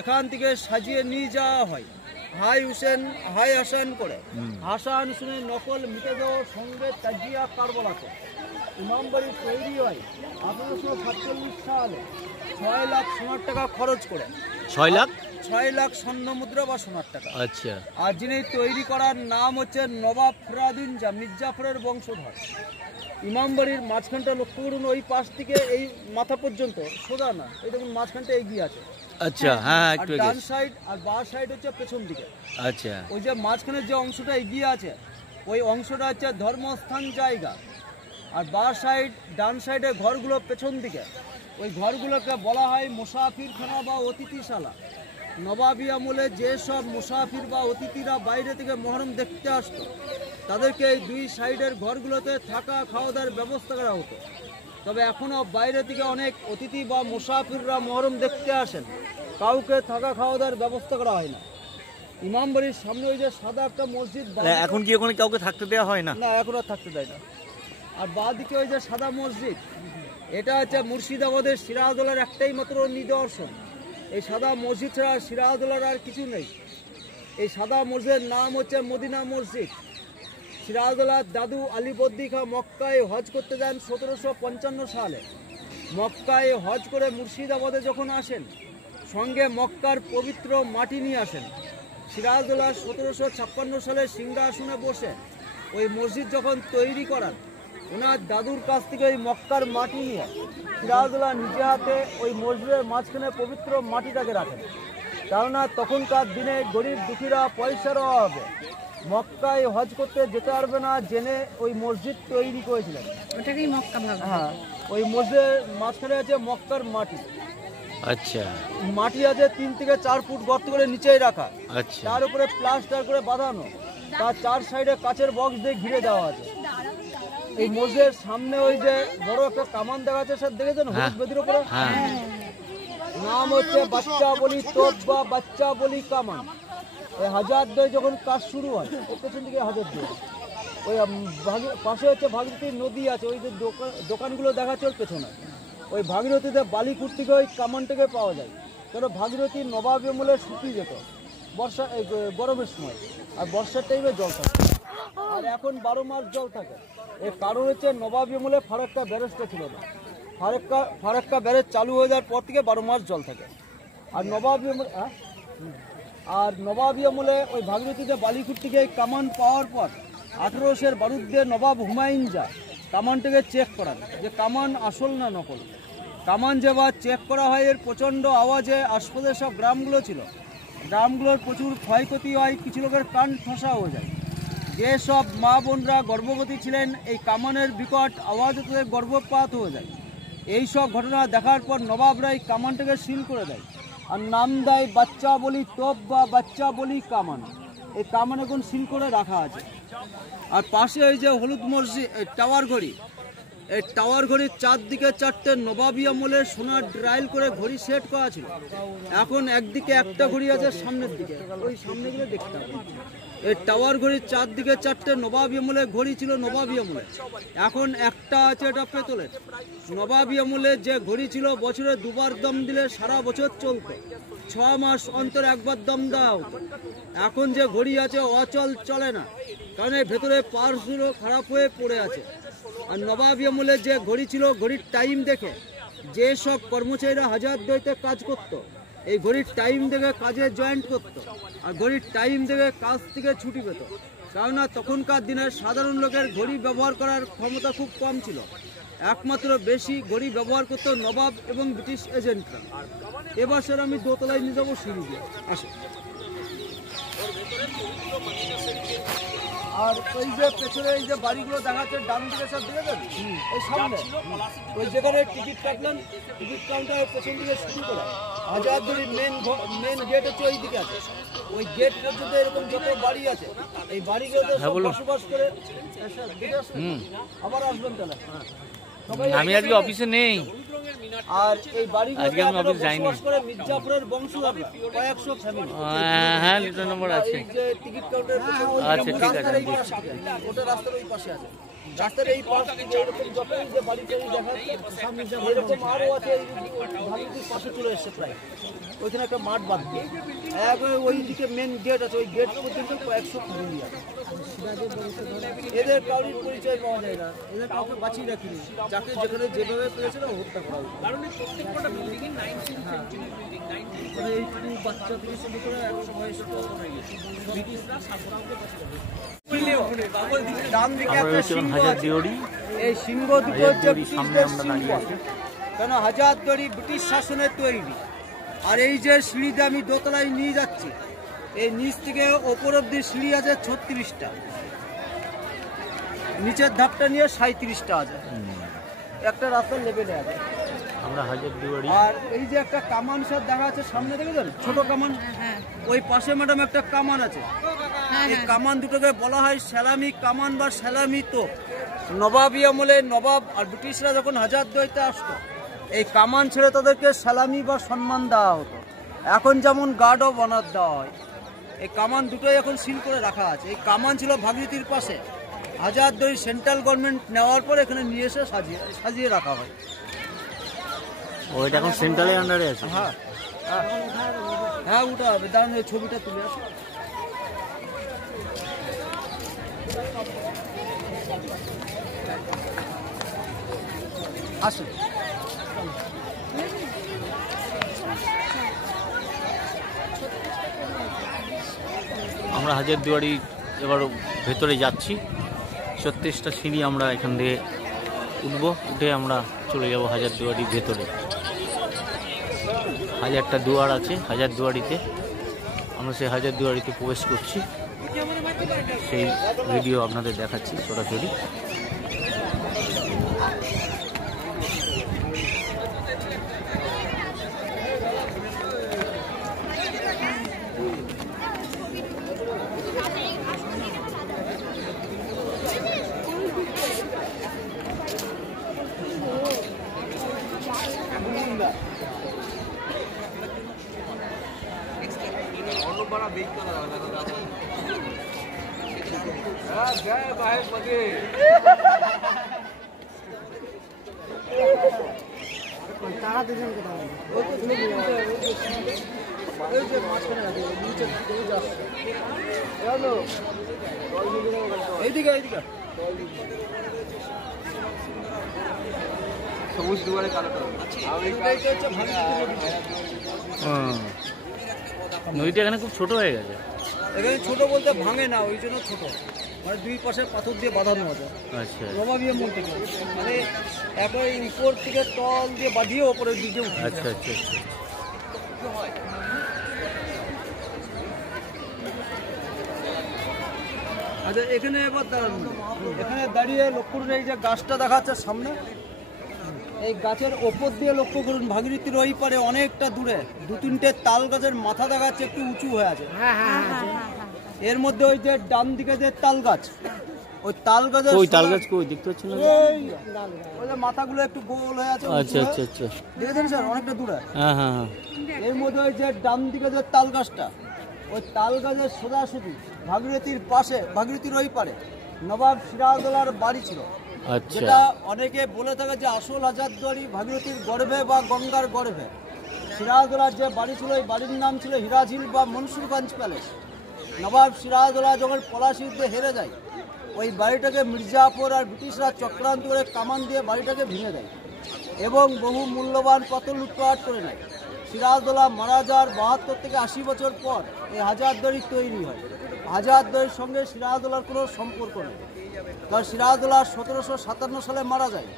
এখান থেকে সাজিয়ে নিয়ে যাওয়া হয় হাই হাসান করে। হাসান হুসেনের নকল মৃতদেহ সঙ্গে তাজিয়া কারবালাতে ইমাম বাড়ি তৈরি হয় 1847 সালে 6 লাখ সোনার টাকা খরচ করে। 6 লাখ স্বর্ণ মুদ্রা বা সোনার টাকা। আচ্ছা, আর যিনি তৈরি করার নাম হচ্ছে নবাব ফরাদিন মির্জাফরের বংশধর। ইমাম বাড়ির মাঝখানটা লক্ষ্য করুন, ওই পাশ থেকে এই মাথা পর্যন্ত সোজা না, এই দেখুন মাঝখানটা এগিয়ে আছে। আচ্ছা, হ্যাঁ, একটু ডান সাইড আর বাঁ সাইড হচ্ছে পেছন দিকে। আচ্ছা, ওই যে মাঝখানের যে অংশটা এগিয়ে আছে, ওই অংশটা হচ্ছে ধর্মস্থান জায়গা। আর বাঁ সাইড ডান সাইডে ঘরগুলো পেছন দিকে, ওই ঘরগুলোকে বলা হয় মুসাফিরখানা বা অতিথিশালা। নবাবী আমলে যেসব মুসাফির বা অতিথিরা বাইরে থেকে মহরম দেখতে আসতো তাদেরকে এই দুই সাইডের ঘরগুলোতে থাকা খাওয়া দাওয়ার ব্যবস্থা করা হতো। তবে এখনও বাইরে থেকে অনেক অতিথি বা মুসাফিররা মহরম দেখতে আসেন, কাউকে থাকা খাওয়া দাওয়ার ব্যবস্থা করা হয় না। ইমাম বাড়ির সামনে ওই যে সাদা একটা মসজিদ, এখন কি ওখানে কাউকে থাকতে দেওয়া হয় না? না, এখন আর থাকতে দেয় না। আর বাঁদিকে ওই যে সাদা মসজিদ, এটা হচ্ছে মুর্শিদাবাদের সিরাজদৌলার একটাই মাত্র নিদর্শন। এই সাদা মসজিদ ছাড়া সিরাজদৌলার আর কিছু নেই। এই সাদা মসজিদের নাম হচ্ছে মদিনা মসজিদ। সিরাজদৌলার দাদু আলীবর্দী খাঁ মক্কায় হজ করতে যান 1755 সালে। মক্কায় হজ করে মুর্শিদাবাদে যখন আসেন, সঙ্গে মক্কার পবিত্র মাটি নিয়ে আসেন। সিরাজদৌলা 1756 সালে সিংহাসনে বসে ওই মসজিদ যখন তৈরি করান, ওনার দাদুর কাছ থেকে ওই মক্কার মাটি নিয়ে সিরাজদৌলা নিজে হাতে ওই মসজিদের মাঝখানে পবিত্র মাটিটাকে রাখেন। কেননা তখনকার দিনে গরিব দুঃখীরা পয়সার অভাবে মক্কায় হজ করতে যেতে পারবে না জেনে ওই মসজিদ তৈরি করেছিলেন। ওটাকেই মক্কা ভাবা। হ্যাঁ, ওই মসজিদের মাঝখানে আছে মক্কার মাটি। আচ্ছা মাটি আছে 3 থেকে 4 ফুট গর্ত করে নিচেই রাখা, আচ্ছা তার উপরে প্লাস্টার করে বাঁধানো, তার 4 সাইডে কাচের বক্স দিয়ে ঘিরে দেওয়া আছে। এই মসজিদের সামনে ওই যে বড় একটা কামান দেখা যাচ্ছে, স্যার দেখেছেন হলুদ বেদির উপরে? নাম হচ্ছে বাচ্চা বলি তোপ বা বাচ্চা বলি কামান। ওই হাজারদুয়ারি যখন কাজ শুরু হয়, ওর পেছন দিকে হাজারদুয়ারি, ওই পাশে হচ্ছে ভাগীরথী নদী আছে, ওই যে দোকানগুলো দেখাচ্ছে ওর পেছনে। ওই ভাগীরথীতে বালিকুট থেকে ওই কামানটাকে পাওয়া যায়। কেন ভাগীরথী নবাবী আমলে শুকিয়ে যেত বর্ষা গরমের সময়, আর বর্ষার টাইমে জল থাকে, আর এখন 12 মাস জল থাকে। এর কারণ হচ্ছে নবাবী আমলে ফারাক্কা ব্যারেজটা ছিল না। ফারাক্কা ব্যারেজ চালু হয়ে যাওয়ার পর থেকে 12 মাস জল থাকে। আর নবাবী আমলে ওই ভাগীরথীতে বালিকুট থেকে কামান পাওয়ার পর 1800 বারুদ দিয়ে নবাব হুমায়ুন যা কামানটাকে চেক করান যে কামান আসল না নকল। কামান যেবার চেক করা হয়, এর প্রচণ্ড আওয়াজে আশপাশের সব গ্রামগুলো ছিল, গ্রামগুলোর প্রচুর ক্ষয়ক্ষতি হয়, কিছু লোকের কান ঠসা হয়ে যায়। যেসব মা বোনরা গর্ভবতী ছিলেন, এই কামানের বিকট আওয়াজে তাদের গর্ভপাত হয়ে যায়। এই সব ঘটনা দেখার পর নবাবরা এই কামানটাকে সিল করে দেয় আর নাম দেয় বাচ্চা বলি তোপ বা বাচ্চা বলি কামান। এই কামান এখন সিল করে রাখা আছে। আর পাশে এই যে হলুদ মসজিদ টাওয়ার ঘড়ি, এই টাওয়ার ঘড়ির 4 দিকে 4টে নবাবী আমলের সোনার ড্রাইল করে ঘড়ি সেট করা ছিল। এখন একদিকে একটা ঘড়ি আছে সামনের দিকে, ওই সামনে গেলে দেখতে হবে। এই টাওয়ার ঘড়ির 4 দিকে 4টে নবাবী আমলের ঘড়ি ছিল নবাবী আমলে, এখন একটা আছে, এটা পেতলের। নবাবী আমলে যে ঘড়ি ছিল বছরে 2 বার দম দিলে সারা বছর চলত, 6 মাস অন্তর একবার দম দেওয়া হতো। এখন যে ঘড়ি আছে অচল, চলে না, কারণ এর ভেতরে পার্টসগুলো খারাপ হয়ে পড়ে আছে। আর নবাবী আমলে যে ঘড়ি ছিল, ঘড়ির টাইম দেখে যেসব কর্মচারীরা হাজারদুয়ারিতে কাজ করত, এই ঘড়ির টাইম দেখে কাজে জয়েন্ট করত, আর ঘড়ির টাইম দেখে কাজ থেকে ছুটি পেত। কেননা তখনকার দিনের সাধারণ লোকের ঘড়ি ব্যবহার করার ক্ষমতা খুব কম ছিল, একমাত্র বেশি ঘড়ি ব্যবহার করত নবাব এবং ব্রিটিশ এজেন্টরা। এবার স্যার আমি দোতলায় নিয়ে যাবো সিঁড়ি দিয়ে, আসে। আর ওই যে পেছনে এই যে বাড়িগুলো দেখাচ্ছে ডান দিকে সব দেখেছেন, ওই সামনে ওই যেখানে টিকিট কাটলেন, টিকিট কাউন্টারের পেছন দিকে শুরু করে হাজারদুয়ারি মেন গেট হচ্ছে ওই দিকে আছে। ওই গেট পর্যন্ত এরকম যত বাড়ি আছে, এই বাড়িগুলোতে বসবাস করে। আবার আসবেন তাহলে। আমি আজকে অফিসে নেই, আর এই বাড়িগুলোতে আমি অফিস যাইনি। বসবাস করে মির্জাপুরের বংশধররা, কয়েকশো ফ্যামিলি। হ্যাঁ, লিটার নম্বর আছে। এই যে টিকিট কাউন্টারের আচ্ছা, ঠিক আছে। ওটা রাস্তার ওই পাশে আছে। রাস্তার এই পাশ থেকে এরকম যতই যে বাড়ি টাড়ি দেখাচ্ছে, এরকম আরও আছে। এই ভাগীরথীর পাশে চলে এসছে প্রায়, ওইখানে একটা মাঠ বাদ দিয়ে একবারে ওই দিকে মেন গেট আছে, ওই গেট পর্যন্ত 100 ফ্যামিলি আছে। এদের কাউরির পরিচয় পাওয়া যায় না, এদের কাউকে বাঁচিয়ে রাখিনি, যাকে যেখানে যেভাবে পেয়েছিল হত্যা করা হয়েছে। এইটুকু বাচ্চা থেকে শুরু করে 100 বয়স্ক ডান দিকে একটা সিংহ আছে। এই সিংহ দুটো হচ্ছে ব্রিটিশদের সিংহ, কেন হাজারদুয়ারি ব্রিটিশ শাসনের তৈরি। আর এই যে সিঁড়িতে আমি দোতলায় নিয়ে যাচ্ছি, এই নিচ থেকে ওপর অব্দি সিঁড়ি আছে 36টা, নিচের ধাপটা নিয়ে 37টা আছে, একটা রাস্তার লেভেলে আছে। আমরা হাজারদুয়ারি আর এই যে একটা কামান স্যার দেখা যাচ্ছে সামনে দেখেছেন ছোট কামান, ওই পাশে ম্যাডাম একটা কামান আছে। এই কামান দুটোকে বলা হয় সেলামি কামান বা সেলামি তোপ। নবাবী আমলে নবাব আর ব্রিটিশরা যখন হাজারদুয়ারিতে আসতো, এই কামান ছেড়ে তাদেরকে সেলামি বা সম্মান দেওয়া হতো। এখন যেমন গার্ড অফ অনার দেওয়া হয়, এই কামান দুটোই এখন সিল করে রাখা আছে। এই কামান ছিল ভাগীরথীর পাশে, হাজারদুয়ারি সেন্ট্রাল গভর্নমেন্ট নেওয়ার পর এখানে নিয়ে এসে সাজিয়ে রাখা হয়। ওইটা এখন সেন্ট্রালের আন্ডারে আছে। হ্যাঁ হ্যাঁ উঠা হবে, দাঁড়ান এই ছবিটা তুলে আসো। আসুন আমরা হাজারদুয়ারি এবার ভেতরে যাচ্ছি। 36টা সিঁড়ি আমরা এখান থেকে উঠবো, উঠে আমরা চলে যাব হাজারদুয়ারির ভেতরে। 1000টা দুয়ার আছে হাজারদুয়ারিতে, আমরা সেই হাজারদুয়ারিতে প্রবেশ করছি, সেই ভিডিও আপনাদের দেখাচ্ছি সরাসরি। এইদিকে এইদিকে সবুজ দুয়ারে কালোটা নদীটা এখানে খুব ছোট হয়ে গেছে। এখানে ছোট বলতে ভাঙে না, ওই জন্য ছোট, মানে দুই পাশে পাথর দিয়ে বাঁধানো আছে। আচ্ছা নবাবী আমল থেকে, মানে একবার উপর থেকে তল দিয়ে বাঁধিয়ে ওপরের দিকে উঠে। আচ্ছা আচ্ছা আচ্ছা। আচ্ছা এখানে এবার দাঁড়ান, এখানে দাঁড়িয়ে লক্ষ্য করুন এই যে গাছটা দেখাচ্ছে সামনে, এই গাছের ওপর দিয়ে লক্ষ্য করুন ভাগীরথীর ওই পারে অনেকটা দূরে 2-3টে তাল গাছের মাথা দেখাচ্ছে একটু উঁচু হয়ে আছে। এর মধ্যে ওই যে ডান দিকে যে তাল গাছ, ওই তাল গাছের ওই তাল গাছ কই দেখতে পাচ্ছেন না? ওই যে মাথাগুলো একটু গোল হয়ে আছে। আচ্ছা আচ্ছা আচ্ছা। দেখেছেন স্যার অনেকটা দূরে? হ্যাঁ হ্যাঁ হ্যাঁ। এর মধ্যে ওই যে ডান দিকে যে তাল গাছটা, ওই তাল গাছের সোজাসুজি ভাগীরথীর পাশে, ভাগীরথীর ওই পারে নবাব সিরাজদৌলার বাড়ি ছিল। আচ্ছা যেটা অনেকে বলে থাকে যে আসল হাজারদুয়ারি ভাগীরথীর গর্ভে বা গঙ্গার গর্ভে। সিরাজদৌলার যে বাড়ি ছিল, ওই বাড়ির নাম ছিল হিরাঝিল বা মনসুরগঞ্জ প্যালেস। নবাব সিরাজদৌলা যখন পলাশী যুদ্ধে হেরে যায়, ওই বাড়িটাকে মির্জাফর আর ব্রিটিশরা চক্রান্ত করে কামান দিয়ে বাড়িটাকে ভেঙে দেয় এবং বহু মূল্যবান পাথর লুটপাট করে নেয়। সিরাজদৌলা মারা যাওয়ার 72 থেকে 80 বছর পর এই হাজারদুয়ারি তৈরি হয়। হাজারদুয়ারির সঙ্গে সিরাজদৌলার কোনো সম্পর্ক নেই, কারণ সিরাজদৌলা 1757 সালে মারা যায়।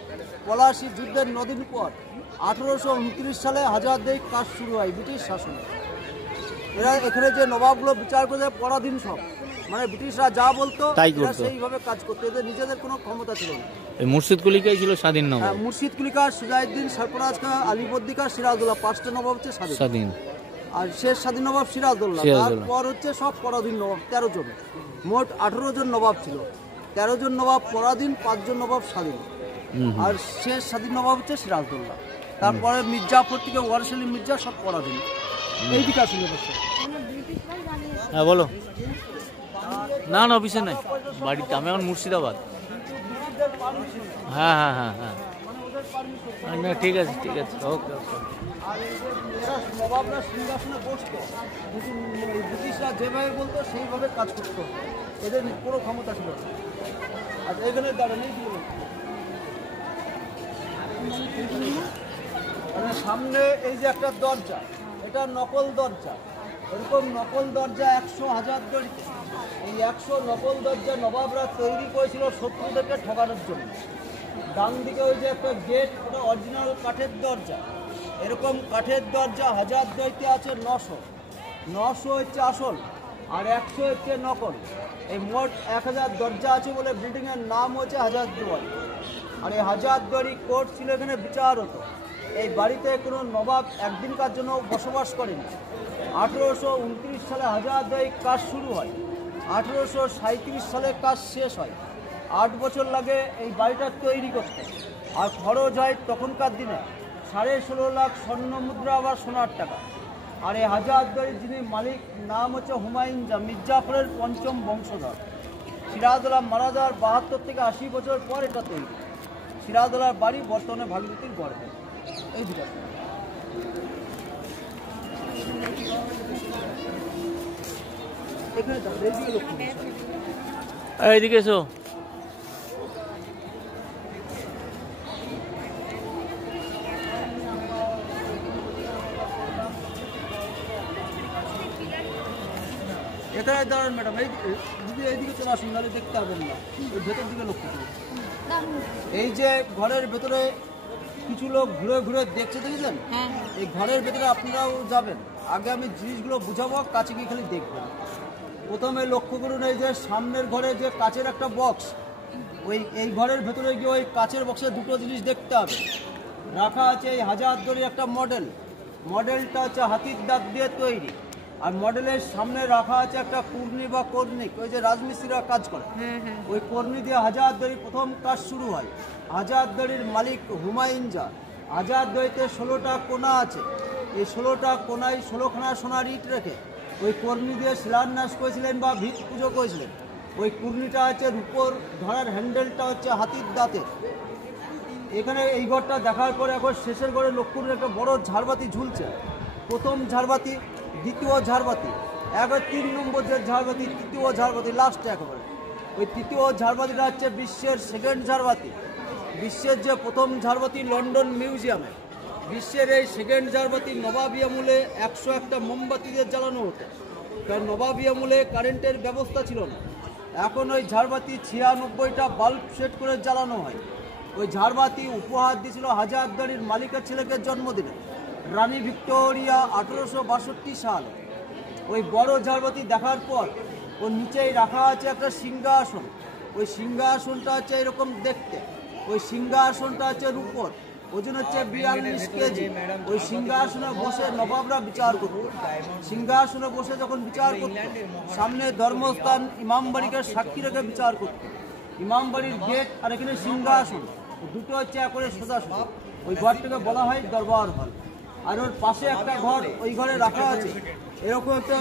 পলাশী যুদ্ধের 9 দিন পর 1829 সালে হাজারদুয়ারির কাজ শুরু হয় ব্রিটিশ শাসনে। এরা এখানে যে নবাবগুলো বিচার করে পরাধীন সব, মানে ব্রিটিশরা যা বলতো তাই এরা করতো। সেইভাবে কাজ করতো, এদের নিজেদের কোনো ক্ষমতা ছিল না। এই মুর্শিদ কুলিকাই ছিল স্বাধীন নবাব। হ্যাঁ, মুর্শিদ কুলিকার, সুজাউদ্দিন, সরফরাজ খাঁ, আলিবর্দী খাঁ, সিরাজদৌলা, 5টা নবাব হচ্ছে স্বাধীন। স্বাধীন। আর শেষ স্বাধীন নবাব সিরাজদৌল্লা। সিরাজদৌল্লা। তারপর হচ্ছে সব পরাধীন নবাব 13 জন, মোট 18 জন নবাব ছিল। 13 জন নবাব পরাধীন, 5 জন নবাব স্বাধীন। আর শেষ স্বাধীন নবাব হচ্ছে সিরাজদৌল্লা। তারপরে মির্জাফর থেকে ওয়ারিস আলী মির্জা সব পরাধীন। এই দিকে আসুন অবশ্য। হ্যাঁ বলো। না না অফিসে নাই, বাড়িতে। আমি এখন মুর্শিদাবাদ। হ্যাঁ হ্যাঁ হ্যাঁ হ্যাঁ। না ঠিক আছে ঠিক আছে, ওকে ওকে। আর এই যে এরা নবাবরা সিংহাসনে বসতো, কিন্তু ব্রিটিশরা যেভাবে বলতো সেইভাবে কাজ করতো, এদের কোনো ক্ষমতা ছিল না। আর এখানে দাঁড়ান, মানে সামনে এই যে একটা দরজা, এটা নকল দরজা। এরকম নকল দরজা 100 হাজারদুয়ারিতে। এই 100 নকল দরজা নবাবরা তৈরি করেছিল শত্রুদেরকে ঠকানোর জন্য। ডান দিকে ওই যে একটা গেট, ওটা অরিজিনাল কাঠের দরজা। এরকম কাঠের দরজা হাজারদুয়ারিতে আছে 900। 900 হচ্ছে আসল আর 100 হচ্ছে নকল। এই মোট 1000 দরজা আছে বলে বিল্ডিংয়ের নাম হচ্ছে হাজারদুয়ারি। আর এই হাজারদুয়ারি কোর্ট ছিল, এখানে বিচার হতো। এই বাড়িতে কোনো নবাব একদিনকার জন্য বসবাস করেনি। 1829 সালে হাজারদুয়ারি কাজ শুরু হয়, 1837 সালে কাজ শেষ হয়। 8 বছর লাগে এই বাড়িটা তৈরি করতে। আর খরচ হয় তখনকার দিনে 16.5 লাখ স্বর্ণ মুদ্রা বা সোনার টাকা। আর এই হাজারদুয়ারির যিনি মালিক নাম হচ্ছে হুমায়ুন শাহ, মির্জাফরের 5ম বংশধর। সিরাজদৌল্লা মারা যাওয়ার 72 থেকে 80 বছর পর এটা তৈরি। সিরাজদৌল্লার বাড়ি বর্তমানে ভাগীরথীর গড়বে। এই দিকে এখানে যাও, এইদিকে লক্ষ্য করো। এইদিকে এসো। এখানে দাঁড়ান ম্যাডাম, এই যদি এইদিকে চলে আসুন, নাহলে দেখতে পাবেন না। ওই ভেতর দিকে লক্ষ্য করুন। এই যে ঘরের ভেতরে কিছু লোক ঘুরে ঘুরে দেখছে, দেখেছেন? এই ঘরের ভেতরে আপনারাও যাবেন। আগে আমি জিনিসগুলো বুঝাবো, কাছে গিয়ে খালি দেখবেন। প্রথমে লক্ষ্য করুন, এই যে সামনের ঘরে যে কাচের একটা বক্স, এই ঘরের ভেতরে গিয়ে ওই কাচের বক্সে দুটো জিনিস দেখতে হবে। রাখা আছে এই হাজারদুয়ারির একটা মডেল। মডেলটা হচ্ছে হাতির দাঁত দিয়ে তৈরি। আর মডেলের সামনে রাখা আছে একটা কুর্নি বা কর্নিক, ওই যে রাজমিস্ত্রিরা কাজ করে, ওই কর্নি দিয়ে হাজারদুয়ারির প্রথম কাজ শুরু হয়। হাজারদুয়ারির মালিক হুমায়ুন শাহ। হাজারদুয়ারিতে 16টা কোণা আছে। এই 16টা কোণায় 16খানা সোনার ইট রেখে ওই কর্নি দিয়ে শিলান্যাস করেছিলেন বা ভিত পুজো করেছিলেন। ওই কুর্নিটা হচ্ছে রূপোর, ধরার হ্যান্ডেলটা হচ্ছে হাতির দাঁতের। এখানে এই ঘরটা দেখার পরে এখন শেষের ঘরে লক্ষ্য করে একটা বড় ঝাড়বাতি ঝুলছে। প্রথম ঝাড়বাতি, দ্বিতীয় ঝাড়বাতি, একবার 3 নম্বর যে ঝাড়বাতি, তৃতীয় ঝাড়বাতি, লাস্টে একেবারে। ওই তৃতীয় ঝাড়বাতিটা হচ্ছে বিশ্বের সেকেন্ড ঝাড়বাতি। বিশ্বের যে প্রথম ঝাড়বাতি লন্ডন মিউজিয়ামে, বিশ্বের এই সেকেন্ড ঝাড়বাতি নবাবী আমলে 101টা মোমবাতি দিয়ে জ্বালানো হতো, কারণ নবাবী আমলে কারেন্টের ব্যবস্থা ছিল না। এখন ওই ঝাড়বাতি 96টা বাল্ব সেট করে জ্বালানো হয়। ওই ঝাড়বাতি উপহার দিয়েছিল হাজারদুয়ারির মালিকের ছেলেকে জন্মদিনে রানী ভিক্টোরিয়া 1862 সালে। ওই বড় ঝাড়বাতি দেখার পর ওর নিচেই রাখা আছে একটা সিংহাসন। ওই সিংহাসনটা হচ্ছে এরকম দেখতে। ওই সিংহাসনটা হচ্ছে রূপোর, ওজন হচ্ছে 42 কেজি। ওই সিংহাসনে বসে নবাবরা বিচার করত। সিংহাসনে বসে যখন বিচার করত, সামনে ধর্মস্থান ইমামবাড়িকে সাক্ষী রেখে বিচার করত। ইমামবাড়ির গেট আর এখানে সিংহাসন, দুটো হচ্ছে একবারে সোজাসুজি। ওই ঘরটাকে বলা হয় দরবার হল। আর ওর পাশে একটা ঘর, ওই ঘরে রাখা আছে এরকম একটা